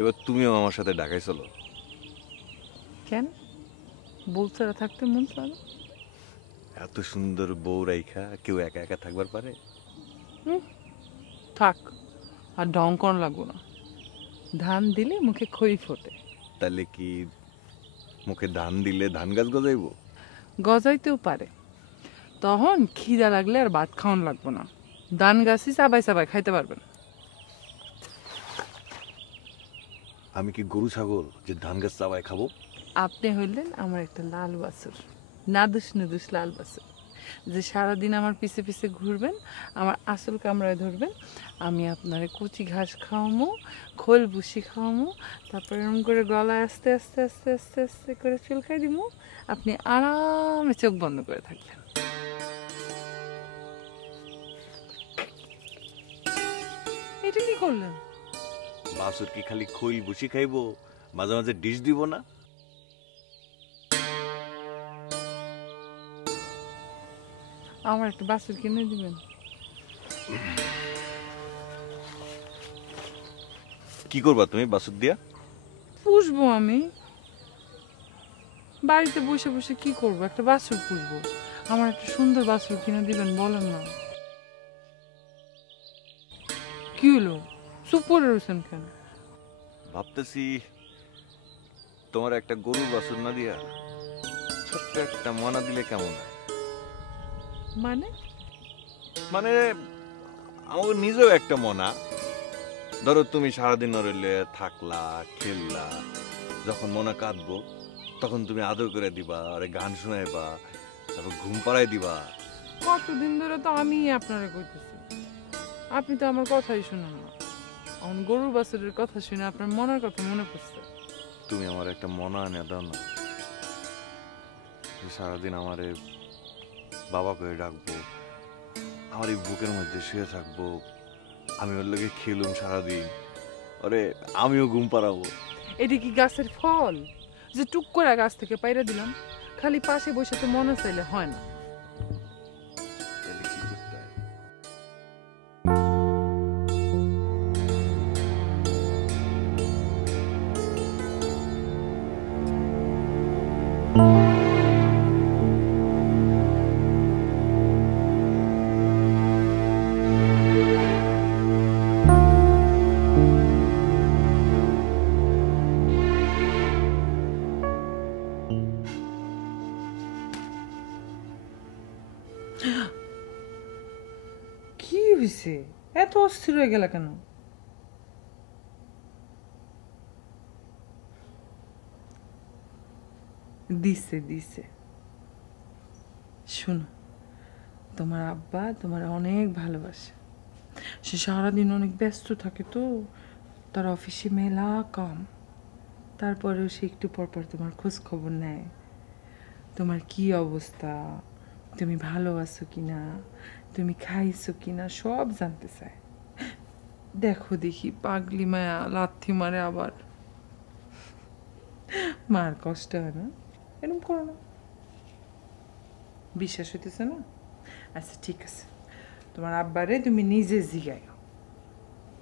এবার তুমিও আমার সাথে ঢাকায় চলো। কেন বউছাড়া থাকতে মন চায়? এত সুন্দর বউ রাইখা কেউ একা একা থাকবার পারে? থাক, আর ঢং কর লাগবো না। ধান দিলে মুখে খই ফোটে। তাহলে কি মুখে ধান দিলে ধান গাছ গজাইব? গজাইতেও পারে, তখন খিদা লাগলে আর ভাত খাওয়ান লাগবো না, ধান গাছই চাবাই চাবাই খাইতে পারবেন। আমি কি গরু ছাগল যে ধান গাছ চাবাই খাবো? আপনি হইলেন আমার একটা লাল বাছুর, নাদুস নুদুস লাল বাছুর, যে সারাদিন আমার পিছে পিছে ঘুরবেন, আমার আসল কামড়ায় ধরবেন, আমি আপনারে কচি ঘাস খাওয়ামো, খোল ভুসি খাওয়ামো, তারপর এরকম করে গলায় আস্তে আস্তে আস্তে আস্তে আস্তে করে চুলকাই দিব, আপনি আরামে চোখ বন্ধ করে থাকলেন। এটা কি করলেন? বাছুর কি খালি খৈল ভুসি খাইবো, মাঝে মাঝে ডিশ দিব না? আমার একটা বাছুর কিনে দিবেন? কি করবা তুমি বাছুর দিয়া? পুষবো আমি। বাড়িতে বসে বসে কি করবো, একটা বাছুর পুষবো। আমার একটা সুন্দর বাছুর কিনে দিবেন, বলেন না। কি হলো, চুপ করে রয়েছেন কেন? ভাবতেছি তোমার একটা গরুর বাছুর না দিয়া ছোট্ট একটা মনা দিলে কেমন হয়? মানে? মানে আমাকে নিজেও একটা মনা। ধরো তুমি সারাদিন নড়লে থাকলা, খেললা, যখন মনা কাঁদবো তখন তুমি আদর করে দিবা, আরে গান শোনাইবা, তারপর ঘুম পাড়াই দিবা। কতদিন ধরে তো আমি আপনারে কইতেছি, আপনি তো আমার কথাই শুনেন না। এখন গরুর বাছুরের কথা শুনে আপনার মনের কথা মনে পড়ছে। তুমি আমার একটা মনা এনে দাও না, সারাদিন আমারে বাবা করে ডাকবো, আমার এই বুকের মধ্যে শুয়ে থাকবো, আমি ওর লোকে খেলুম সারাদিন, আরে আমিও ঘুম পাড়াবো। এটা কি গাছের ফল যে টুক করে গাছ থেকে পাইরা দিলাম? খালি পাশে বসে তো মনে চাইলে হয় না। তাহলে কি করতে হয়? কি হয়েছে, এত অস্থির হয়ে গেল কেন? দিছে দিছে। শোনো, তোমার আব্বা তোমার অনেক ভালোবাসে। সে সারাদিন অনেক ব্যস্ত থাকে, তো তার অফিসে মেলা কাম, তারপরেও সে একটু পরপর তোমার খোঁজ খবর নেয়। তোমার কি অবস্থা, তুমি ভালো আছো কিনা, তুমি খাইছো কিনা, সব জানতে চায়। দেখো দেখি পাগলি মায়া লাথি মারে আবার। মার কষ্ট হয় না? এরকম করো না। বিশ্বাস হইতেছে না? আচ্ছা ঠিক আছে, তোমার আব্বারে তুমি নিজে জিগাইও,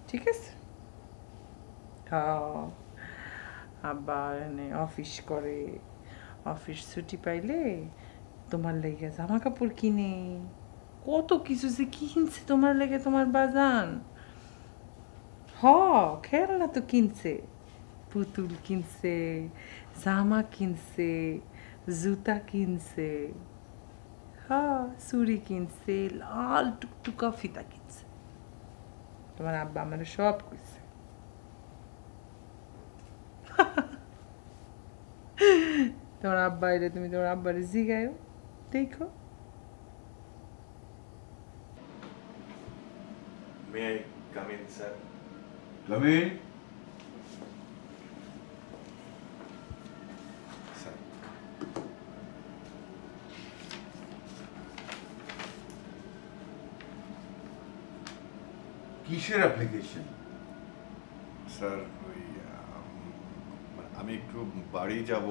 ঠিক আছে? হ্যাঁ, আব্বা এনে অফিস করে, অফিস ছুটি পাইলে তোমার লেগে জামা কাপড় কিনে, কত কিছু যে কিনছে তোমার লেগে তোমার বাজান। খেলনা তো কিনছে, পুতুল কিনছে, জামা কিনছে, জুতা কিনছে, চুড়ি কিনছে, লাল টুকটুকা ফিতা কিনছে। তোমার আব্বা আমার সব কইছে। তোমার আব্বা এলে তুমি তোমার আব্বারে জিগায়ও, দেখো। May I come in, sir? Come in. Sir. কিসের অ্যাপ্লিকেশন? স্যার ওই আমি একটু বাড়ি যাব,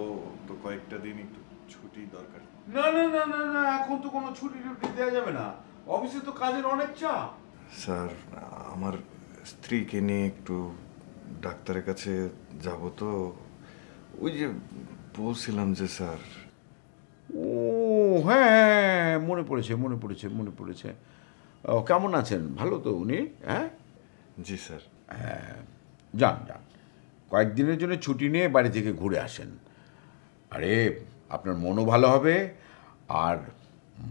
তো কয়েকটা দিন একটু ছুটি দরকার। না না না না না, এখন তো কোনো ছুটি টুটি দেওয়া যাবে না, অফিসে তো কাজের অনেক চাপ। স্যার আমার স্ত্রীকে নিয়ে একটু ডাক্তারের কাছে যাব, তো ওই যে বলছিলাম যে স্যার। ও হ্যাঁ, মনে পড়েছে। কেমন আছেন? ভালো তো উনি? হ্যাঁ জি স্যার। হ্যাঁ, যান কয়েকদিনের জন্য ছুটি নিয়ে বাড়ি থেকে ঘুরে আসেন। আরে আপনার মনও ভালো হবে, আর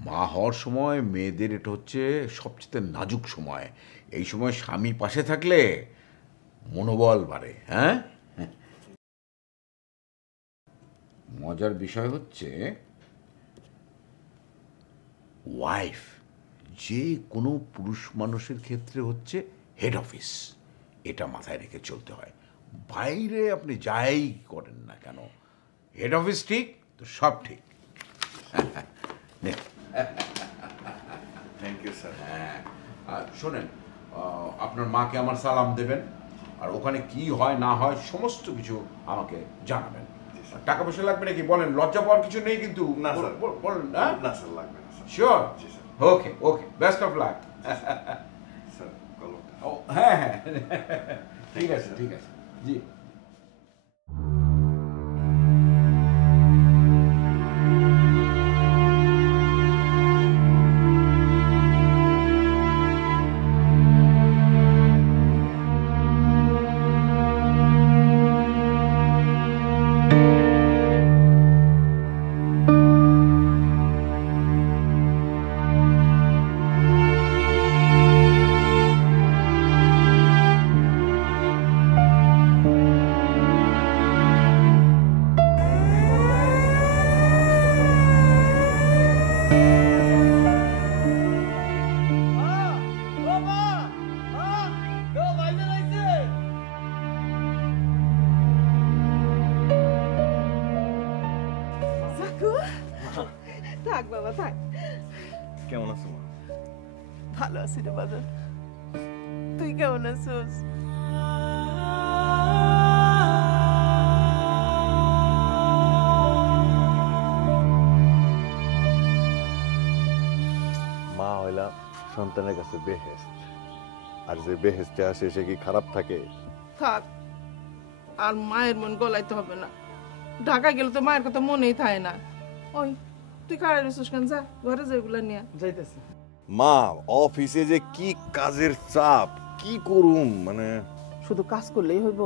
মা হওয়ার সময় মেয়েদের এটা হচ্ছে সবচেয়ে নাজুক সময়। এই সময় স্বামী পাশে থাকলে মনোবল বাড়ে। হ্যাঁ, মজার বিষয় হচ্ছে ওয়াইফ যে কোনো পুরুষ মানুষের ক্ষেত্রে হচ্ছে হেড অফিস, এটা মাথায় রেখে চলতে হয়। বাইরে আপনি যাই করেন না কেন, হেড অফিস ঠিক তো সব ঠিক। Thank you sir. হ্যাঁ, আর শোনেন, আপনার মাকে আমার সালাম দেবেন, আর ওখানে কি হয় না হয় সমস্ত কিছু আমাকে জানাবেন। টাকা পয়সা লাগবে নাকি বলেন? লজ্জা পাওয়ার কিছু নেই কিন্তু। না স্যার। বলেন। না স্যার, লাগবে না sir. Sure? G sir. Okay, best of luck. Sir কলমটা। ও হ্যাঁ, ঠিক আছে জি। থাক বাবা থাক, কেমন আছো মা? ভালো আছি রে বাজার। তুই কেমন আছিস? মা হইলাম সন্তানের কাছে বেহেশত, আর যে বেহেশতে আসে সে কি খারাপ থাকে? থাক, আর মায়ের মন গলাইতে হবে না। ঢাকা গেলে তো মায়ের কথা মনেই থাকে না। ওই তুই কারে রেছিস কেন? যা ঘরে যা, এগুলা নিয়ে যাইতেছি। মা অফিসে যে কি কাজের চাপ, কি করুম, মানে শুধু কাজ করলেই হইব?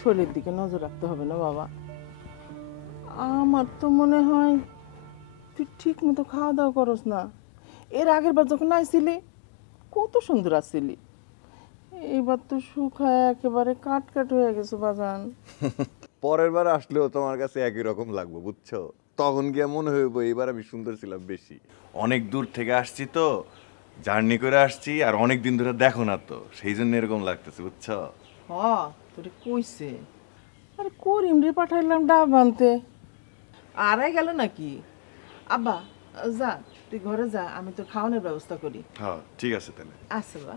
শরীরের দিকে নজর রাখতে হবে না বাবা? আমার তো মনে হয় তুই ঠিক মতো খাওয়া দাওয়া করস না। এর আগের বার যখন আইছিলি কত সুন্দর আসছিলি, এইবার তো শুকায় একেবারে কাট কাট হয়ে গেছে বাজান। পরের বার আসলেও তোমার কাছে একই রকম লাগবে, বুঝছো? তখন গিয়ে মনে হইব এবার আমি সুন্দর ছিলাম বেশি। অনেক দূর থেকে আসছি তো, জার্নি করে আসছি, আর অনেক দিন ধরে দেখো না তো, সেই জন্য এরকম লাগতেছে, বুঝছো? তোরে কইছে, আরে করিম রে পাঠাইলাম ডাব আনতে, আরাই গেল নাকি? আব্বা যা, তুই ঘরে যা, আমি তোর খাওয়ানোর ব্যবস্থা করি। হ্যাঁ ঠিক আছে তাহলে। আচ্ছা বা।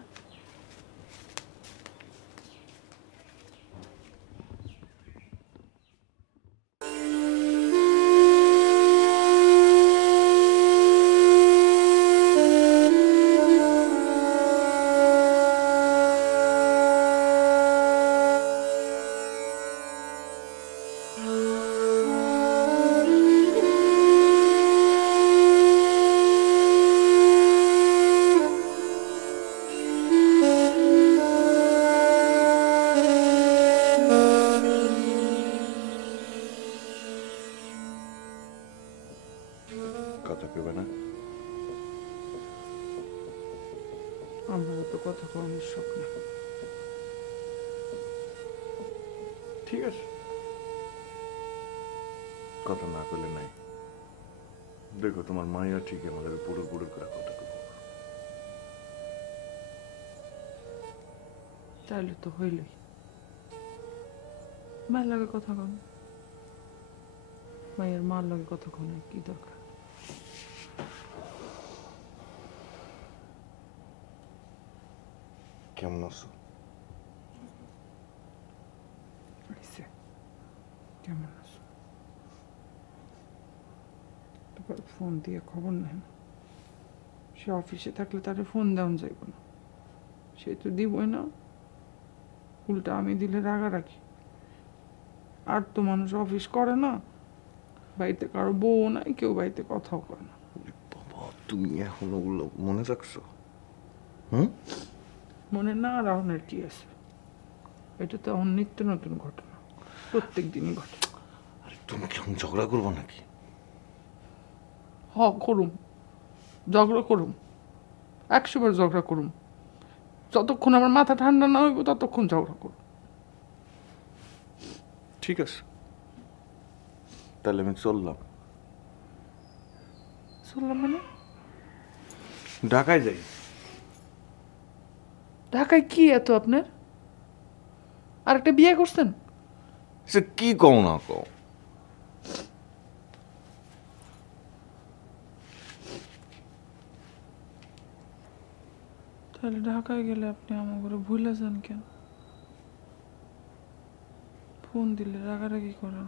আমার তো কথা কওয়ার শখ না। ঠিক আছে, কথা না করলে নাই। দেখো তোমার মাইয়া ঠিক আমাদের পুরো পুরো করে কথা বলবো। তাহলে তো হইলই। মায়ের লাগে কথা কন, মায়ের মার লাগে কথা কন, কি দরকার? কেমন আছো? কেমন আছো? ফোন দিয়ে খবর নেয় না। সে অফিসে থাকলে তারে ফোন দেওয়া যাইব না, সে তো দিবই না। উল্টা আমি দিলে রাগারাগি। আর তো মানুষ অফিস করে না, বাড়িতে কারো বউ নাই, কেউ বাড়িতে কথাও করে না। বাবা, তুমি এখন ওগুলো মনে রাখছো? মনে না রাখনের কি আছে? এটা তো এখন নিত্য নতুন ঘটনা, প্রত্যেক দিনই ঘটে। আরে তুমি কেমন ঝগড়া করবো নাকি? করুম, ঝগড়া করুম, 100 বার ঝগড়া করুম। যতক্ষণ আমার মাথা ঠান্ডা না হইব ততক্ষণ ঝগড়া করুম। ঠিক আছে, তাহলে আমি চললাম। চললাম মানে? ঢাকায় যাই। ঢাকায় কি এত আপনার? আর একটা বিয়ে করছেন? সে কি কও না কও। তাহলে ঢাকায় গেলে আপনি আমার ঘরে ভুলে যান কেন? ফোন দিলে রাগারাগি করেন।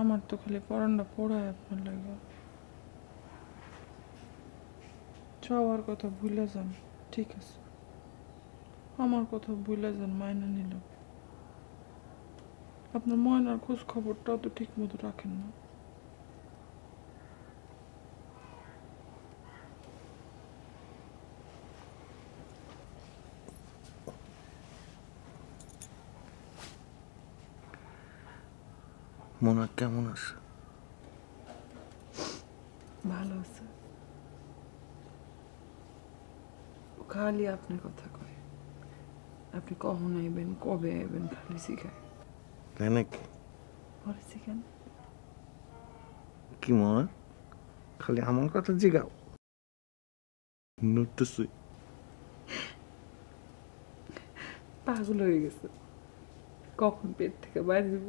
আমার তো খালি পড়ানটা পড়ায় আপনার লাগে। সবার কথা ভুলে যান, ঠিক আছে? আমার কথা ভুলে যান, মাইনে নিলাম। আপনার ময়নার খোঁজ খবরটাও তো ঠিক মতো রাখেন না। মনে কেমন আছে? ভালো আছে, খালি আপনার কথা কয়। আপনি কখন আইবেন, কবে আইবেন খালি শিখায়। তাই নাকি? পরে শিখান। কি মনে খালি আমার কথা জিগাও? নড়তেছি, পাগল হয়ে গেছে। কখন পেট থেকে বাইরে দিব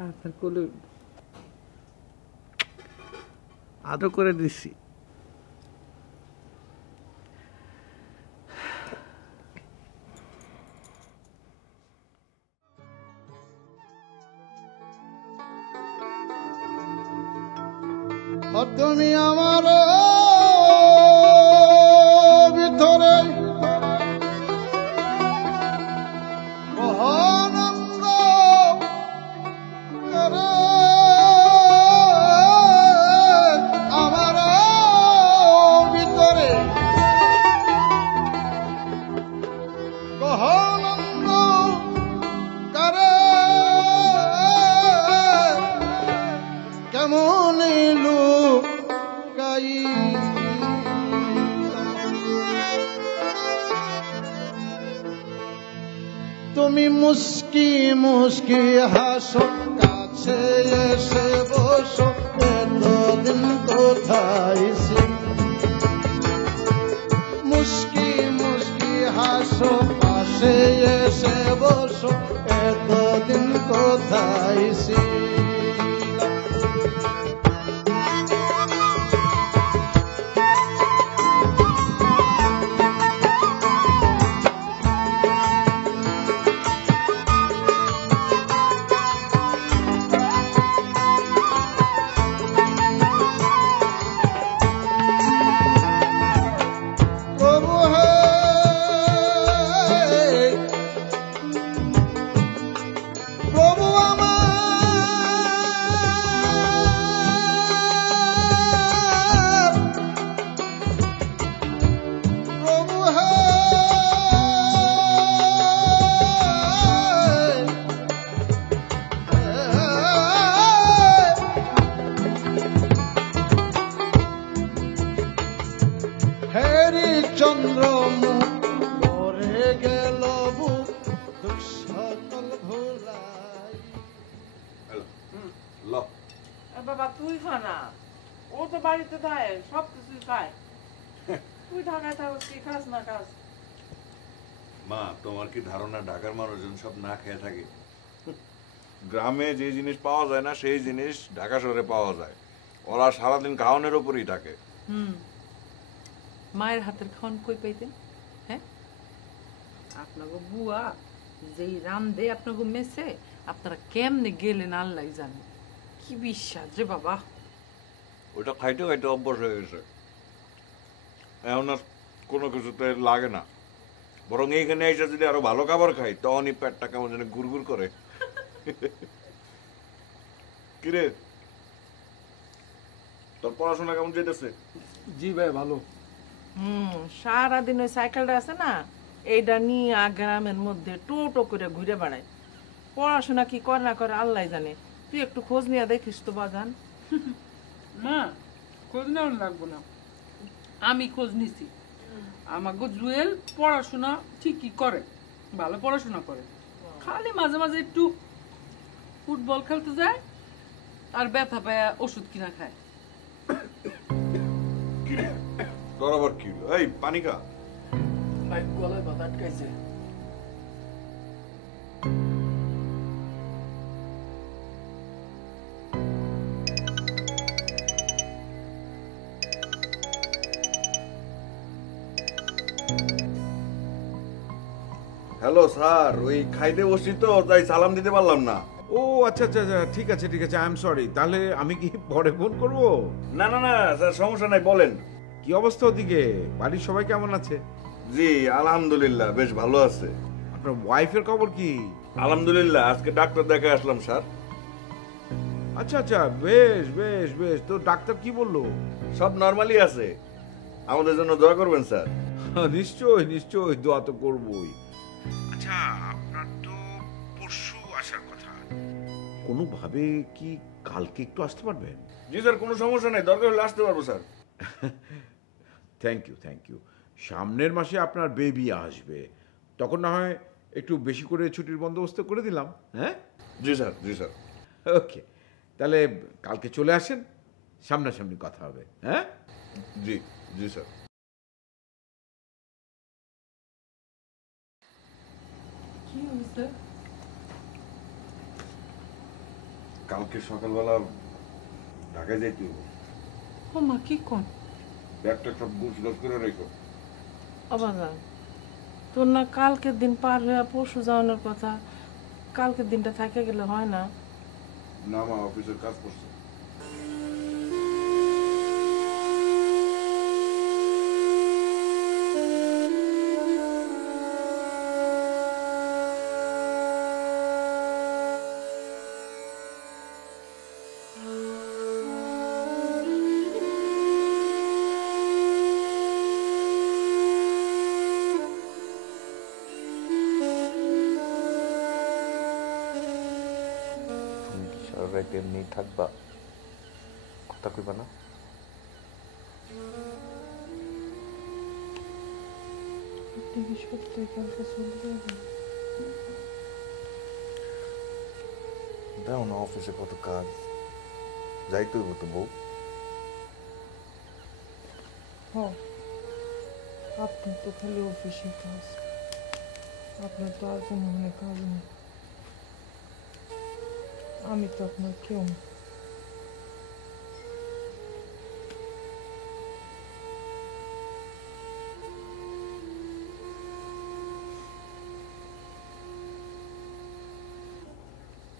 আর আপনার কোলে উঠবো। আদর করে দিছি। তুমি আমার ভিতরে মহানন্দ করে, আমার ভিতরে মহানন্দ করে, কেমন লুকাই তুমি মুস্কি মুস্কি হাসো, কাছে এসে বসো, এতদিন কোথায় ছিলে? মুস্কি মুস্কি হাসো, পাশে এসে বসো, এতদিন কোথায় ছিলে? প্রভু হে, প্রভু আমার চন্দ্রমুখ ভরে গেল বুক দুঃখ সকল ভোলাই। ল বাবা তুই খা না, ও তো বাড়িতে থাকে সব কিছুই খায়। তুই ঢাকায় থাকস কি খাস না খাস? মা, তোমার কি ধারণা ঢাকার মানুষজন সব না খেয়ে থাকে? গ্রামে যে জিনিস পাওয়া যায় না সেই জিনিস ঢাকা শহরে পাওয়া যায়। ওরা সারাদিন খাওয়ানোর উপরই থাকে। মায়ের হাতের খাওয়ান কই পাইতেন? হ্যাঁ, আপনাকে বুয়া যেই রান্ধে আপনাকে মেসে আপনারা কেমনে গেলেন আল্লাহ জানে। কি বিশ্বাস রে বাবা। ওইটা খাইতে খাইতে অভ্যাস হয়ে গেছে, এখন আর কোনো কিছুতে লাগে না। বরং এইখানে এসে যদি আরো ভালো খাবার খাই তখনই পেটটা কেমন যেন গুড়গুড় করে। কিরে, তোর পড়াশোনা কেমন যেতেছে? জি ভাই ভালো। সারাদিন ওই সাইকেলটা আছে না, এইটা নিয়ে গ্রামের মধ্যে টোটো করে ঘুরে বেড়ায়। পড়াশোনা কি করে না করে আল্লাহ জানে। তুই একটু খোঁজ নিয়ে দেখিস তো বাজান। মা, খোঁজ নেওয়া লাগবো না, আমি খোঁজ নিছি। আমাকে জুয়েল পড়াশোনা ঠিকই করে, ভালো পড়াশোনা করে। খালি মাঝে মাঝে একটু ফুটবল খেলতে যায় আর ব্যথা পায় ওষুধ কিনা খায়। তোর আবার কি? এই পানি খা। ভাই গলায় বাধা আটকাইছে। হ্যালো স্যার, ওই খাইতে বসছি তো তাই সালাম দিতে পারলাম না। ও আচ্ছা আচ্ছা আচ্ছা, ঠিক আছে ঠিক আছে, আই এম সরি। তাহলে আমি কি পরে ফোন করব? না না না স্যার, সমস্যা নাই, বলেন। কি অবস্থা ওদিকে? বাড়ির সবাই কেমন আছে? জি আলহামদুলিল্লাহ বেশ ভালো আছে। আপনার ওয়াইফের খবর কি? আলহামদুলিল্লাহ, আজকে ডাক্তার দেখে আসলাম স্যার। আচ্ছা আচ্ছা, বেশ বেশ বেশ। তো ডাক্তার কি বললো? সব নরমালি আছে, আমাদের জন্য দোয়া করবেন স্যার। নিশ্চয়ই নিশ্চয়ই, দোয়া তো করবই। আচ্ছা, আপনার তো পরশু আসার কথা, কোনোভাবে কি কালকে একটু আসতে পারবেন? জি স্যার, কোনো সমস্যা নেই, দরকার হলে আসতে পারবো sir. Thank you thank you. সামনের মাসে আপনার বেবি আসবে, তখন না হয় একটু বেশি করে ছুটির বন্দোবস্ত করে দিলাম। হ্যাঁ জি স্যার, জি স্যার। ওকে, তাহলে কালকে চলে আসেন, সামনাসামনি কথা হবে। হ্যাঁ জি জি স্যার। কি হয়েছে? কালকে সকালবেলা ঢাকায় যাইতে হবে। ও মা, কি কোন? ব্যাগটা সব গুছগাছ করে রেখো। বাজান, তোর না কালকের দিন পার হয়ে পরশু যাওয়ানোর কথা, কালকের দিনটা থাকে গেলে হয় না? না মা, অফিসের কাজ করছে। রাইতে এমনি থাকবা, কথা কইবা না? দাও না, অফিসে কত কাজ, যাইতে হইব তো বউ। আপনি তো খালি অফিসে কাজ, আপনার তো আর কোনো মনে কাজ নেই। আমি তো আপনার কেউ না।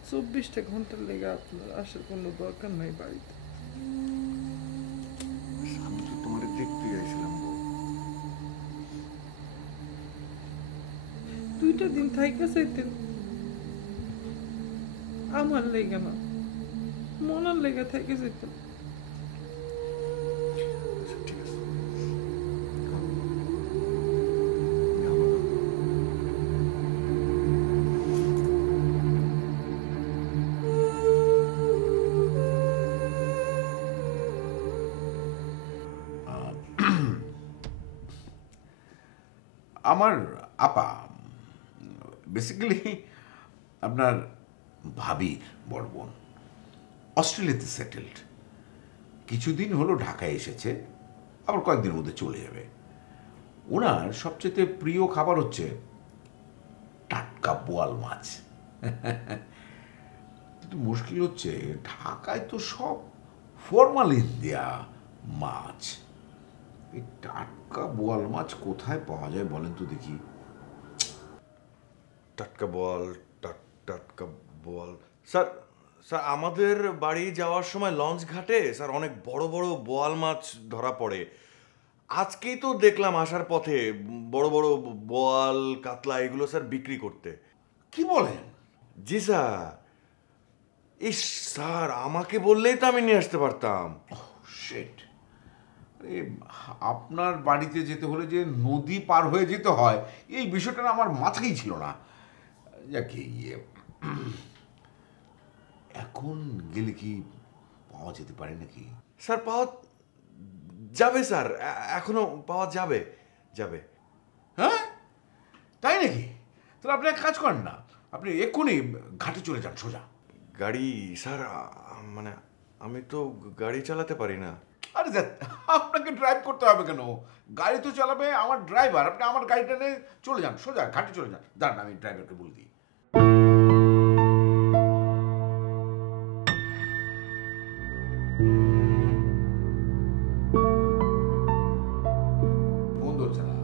চব্বিশটা ঘন্টার লেগে আপনার আসার কোনো দরকার নাই বাড়িতে। আমি তো তোমার দেখতে গেছিলাম বউ। 2টা দিন থাইকা চাইতেন, আমার লেগে না, মনার লেগে থাইকা চাইতেন। ঠিক আছে। আমার আপা বেসিক্যালি আপনার ভাবির বড় বোন, অস্ট্রেলিয়াতে সেটেলড। কিছুদিন হলো ঢাকায় এসেছে, আবার কয়েকদিনের মধ্যে চলে যাবে। ওনার সবচেয়ে প্রিয় খাবার হচ্ছে টাটকা বোয়াল মাছ। কিন্তু মুশকিল হচ্ছে ঢাকায় তো সব ফরমালিন দেয়া মাছ। এই টাটকা বোয়াল মাছ কোথায় পাওয়া যায় বলেন তো দেখি? টাটকা বোয়াল, টাটকা বোয়াল স্যার, স্যার আমাদের বাড়ি যাওয়ার সময় লঞ্চ ঘাটে স্যার অনেক বড় বড় বোয়াল মাছ ধরা পড়ে। আজকেই তো দেখলাম আসার পথে বড় বড় বোয়াল, কাতলা এগুলো স্যার বিক্রি করতে। কি বলেন? জি স্যার। ইস স্যার, আমাকে বললেই তো আমি নিয়ে আসতে পারতাম। শিট! আপনার বাড়িতে যেতে হলে যে নদী পার হয়ে যেতে হয়, এই বিষয়টা না আমার মাথায় ছিল না। যাকে এখন গেলে কি পাওয়া যেতে পারে নাকি? স্যার পাওয়া যাবে স্যার, এখনো পাওয়া যাবে। যাবে? হ্যাঁ, তাই নাকি? তাহলে আপনি এক কাজ করেন না, আপনি এক্ষুনি ঘাটে চলে যান সোজা। গাড়ি স্যার, মানে আমি তো গাড়ি চালাতে পারি না। আরে আপনাকে ড্রাইভ করতে হবে কেন? গাড়ি তো চালাবে আমার ড্রাইভার। আপনি আমার গাড়িটা নিয়ে চলে যান, সোজা ঘাটে চলে যান। দাঁড়ান, আমি ড্রাইভারকে বলে দিই। ফোন ধরছে না,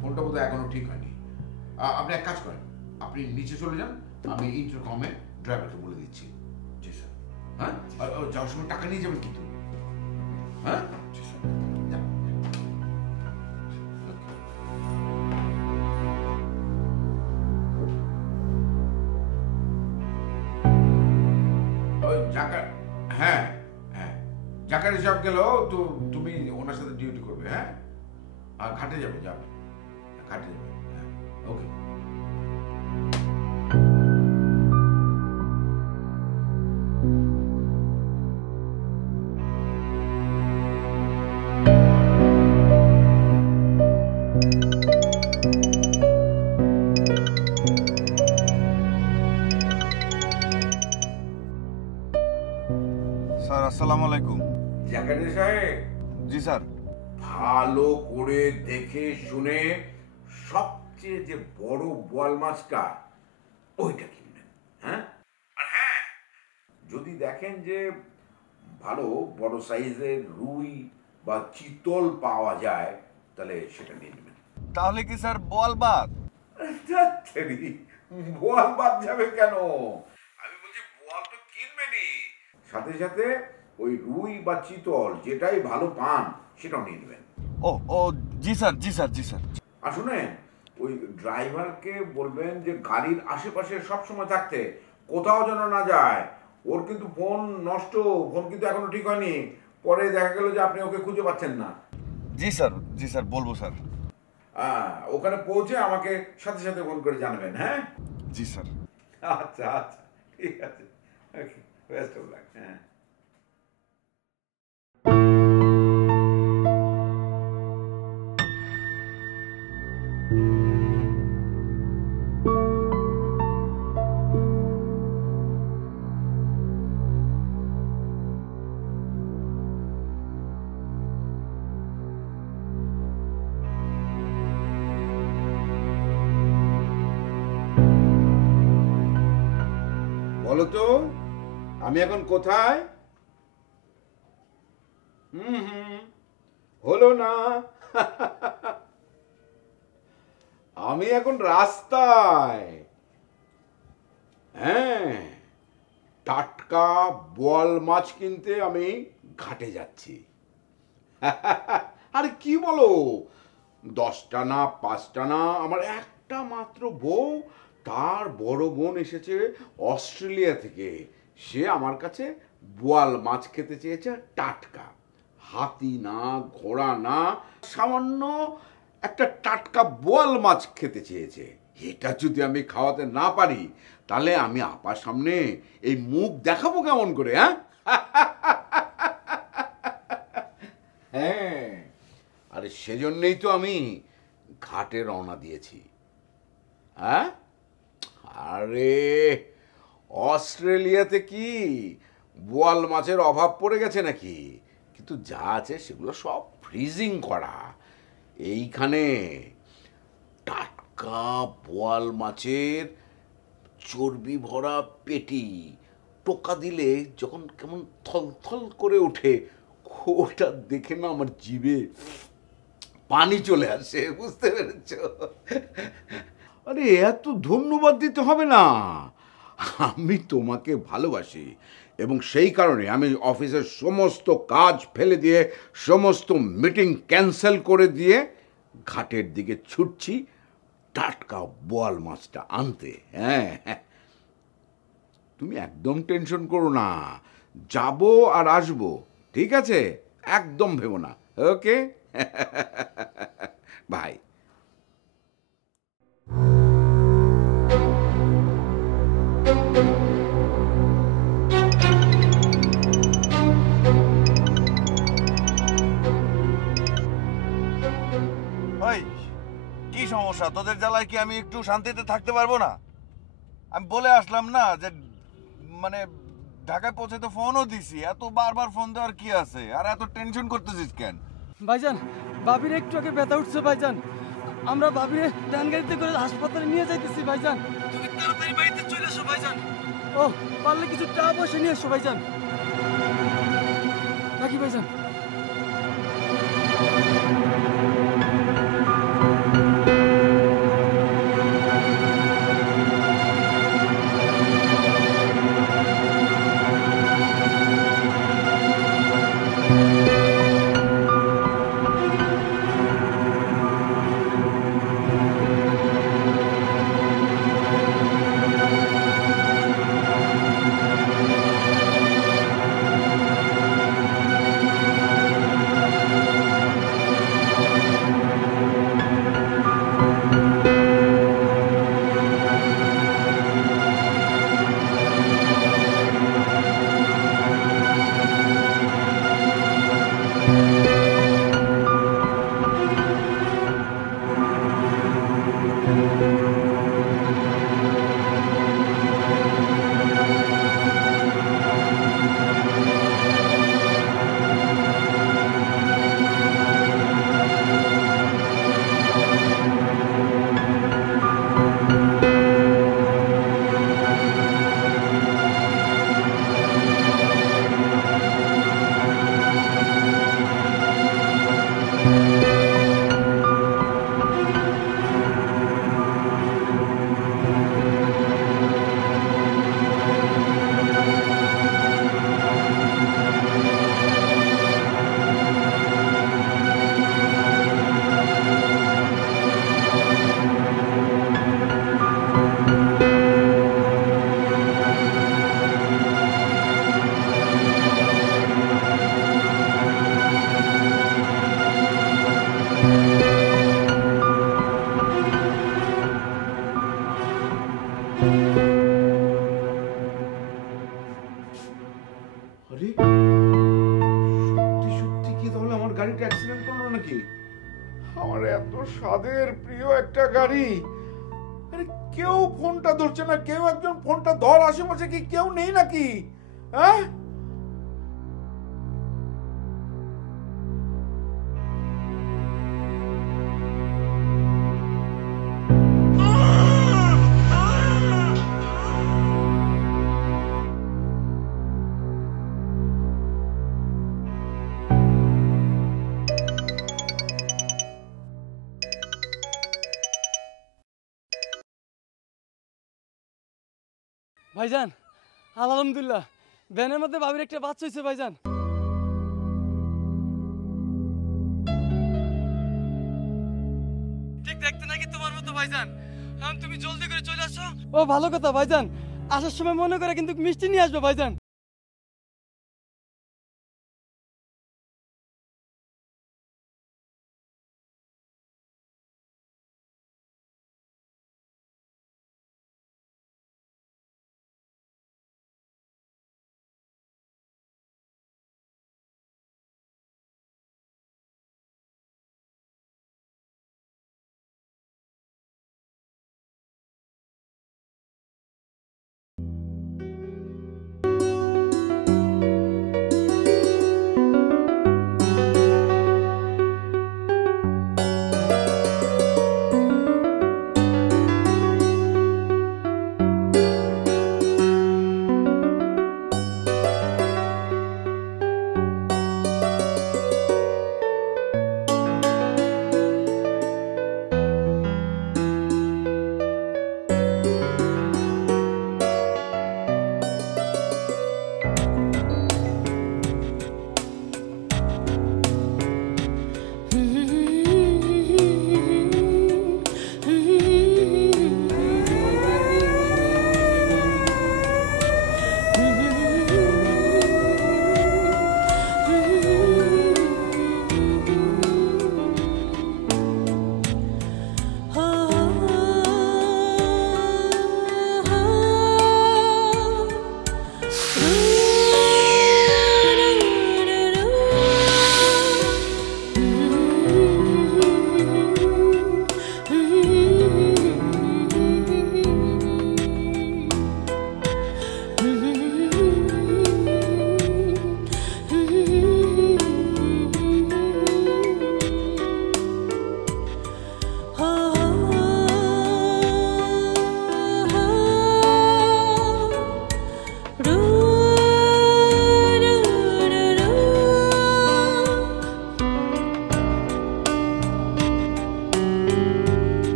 ফোনটা বোধহয় এখনো ঠিক হয়নি। আপনি এক কাজ করেন, আপনি নিচে চলে যান, আমি ইন্টারকমে ড্রাইভারকে বলে দিচ্ছি। জি স্যার। হ্যাঁ, যাওয়ার সময় টাকা নিয়ে যাবেন কিন্তু। হ্যাঁ, জি স্যার। যান। হ্যাঁ হ্যাঁ, জাকারি সাহেব গেল তো তুমি ওনার সাথে ডিউটি করবে। হ্যাঁ, আর ঘাটে যাবে, ঘাটে যাবে। হ্যাঁ, ওকে। স্যার আসসালামু আলাইকুম। জাকারি সাহেব, জি স্যার। ভালো করে দেখে শুনে সবচেয়ে যে বড় বোয়াল মাছটা ওইটা কিনবেন। হ্যাঁ, আর হ্যাঁ, যদি দেখেন যে ভালো বড় সাইজের রুই বা চিতল পাওয়া যায় তাহলে সেটা নিয়ে নেবেন। তাহলে কি স্যার বোয়াল বাদ? বোয়াল বাদ যাবে কেন? আমি বলছি বোয়াল তো কিনবেনই, সাথে সাথে ওই রুই বা চিতল যেটাই ভালো পান সেটাও নিয়ে নেবেন। ও ও জি স্যার, জি স্যার, জি স্যার। আর শুনেন, ওই ড্রাইভারকে বলবেন যে গাড়ির আশেপাশে সবসময় থাকতে, কোথাও যেন না যায়। ওর কিন্তু ফোন নষ্ট, ফোন কিন্তু এখনো ঠিক হয়নি। পরে দেখা গেল যে আপনি ওকে খুঁজে পাচ্ছেন না। জি স্যার, জি স্যার, বলবো স্যার। ওখানে পৌঁছে আমাকে সাথে সাথে ফোন করে জানাবেন। হ্যাঁ, জি স্যার। আচ্ছা আচ্ছা, ঠিক আছে। ওকে, বেস্ট অফ লাক। হ্যাঁ। বলো তো, আমি এখন কোথায়? হলো না। আমি এখন রাস্তায়। হ্যাঁ, টাটকা বোয়াল মাছ কিনতে আমি ঘাটে যাচ্ছি। আরে কি বলো, 10টা না 5টা না, আমার একটা মাত্র বউ, তার বড় বোন এসেছে অস্ট্রেলিয়া থেকে। সে আমার কাছে বোয়াল মাছ খেতে চেয়েছে টাটকা। হাতি না, ঘোড়া না, সামান্য একটা টাটকা বোয়াল মাছ খেতে চেয়েছে। এটা যদি আমি খাওয়াতে না পারি তাহলে আমি আপার সামনে এই মুখ দেখাবো কেমন করে? হ্যাঁ হ্যাঁ, আরে সেজন্যই তো আমি ঘাটে রওনা দিয়েছি। হ্যাঁ, আরে অস্ট্রেলিয়াতে কি বোয়াল মাছের অভাব পড়ে গেছে নাকি? কিন্তু যা আছে সেগুলো সব ফ্রিজিং করা। এইখানে টাটকা বোয়াল মাছের চর্বি ভরা পেটি টোকা দিলে যখন কেমন থলথল করে ওঠে, ওটা দেখে না আমার জিভে পানি চলে আসে, বুঝতে পেরেছ? আরে এত ধন্যবাদ দিতে হবে না, আমি তোমাকে ভালোবাসি এবং সেই কারণে আমি অফিসের সমস্ত কাজ ফেলে দিয়ে সমস্ত মিটিং ক্যান্সেল করে দিয়ে ঘাটের দিকে ছুটছি টাটকা বোয়াল মাছটা আনতে। হ্যাঁ, তুমি একদম টেনশন করো না, যাবো আর আসবো, ঠিক আছে? একদম ভেবো না। Okay bye. ভাই, কি সমস্যা? তোদের জ্বালায় কি আমি একটু শান্তিতে থাকতে পারবো না? আমি বলে আসলাম না যে মানে ঢাকায় পৌঁছে তো ফোনও দিছি, এত বারবার ফোন দেওয়ার কি আছে? আর এত টেনশন করতেছিস কেন? ভাইজান, বাবির একটু আগে ব্যথা উঠছে ভাইজান, আমরা বাবিরে ডান গাড়িতে করে হাসপাতালে নিয়ে যাইতেছি ভাইজান। তুমি তাড়াতাড়ি বাড়িতে চলে এসো ভাইজান। ও পারলে কিছু টাকা পয়সা নিয়ে এসো ভাইজান। নাকি ভাইজান? আরে সত্যি সত্যি কি তাহলে আমার গাড়িটা অ্যাক্সিডেন্ট করলো নাকি? আমার এত স্বাদের প্রিয় একটা গাড়ি, আরে কেউ ফোনটা ধরছে না, কেউ একজন ফোনটা ধর, আশেপাশে কি কেউ নেই নাকি? হ্যাঁ, ভাইজান আলহামদুলিল্লাহ, ভ্যানের মধ্যে বাবির একটা বাচ্চা হয়েছে ভাইজান। ঠিক দেখতে নাকি তোমার মতো ভাইজান। তুমি জলদি করে চলে আসো। ও ভালো কথা ভাইজান, আসার সময় মনে করে কিন্তু মিষ্টি নিয়ে আসবে ভাইজান।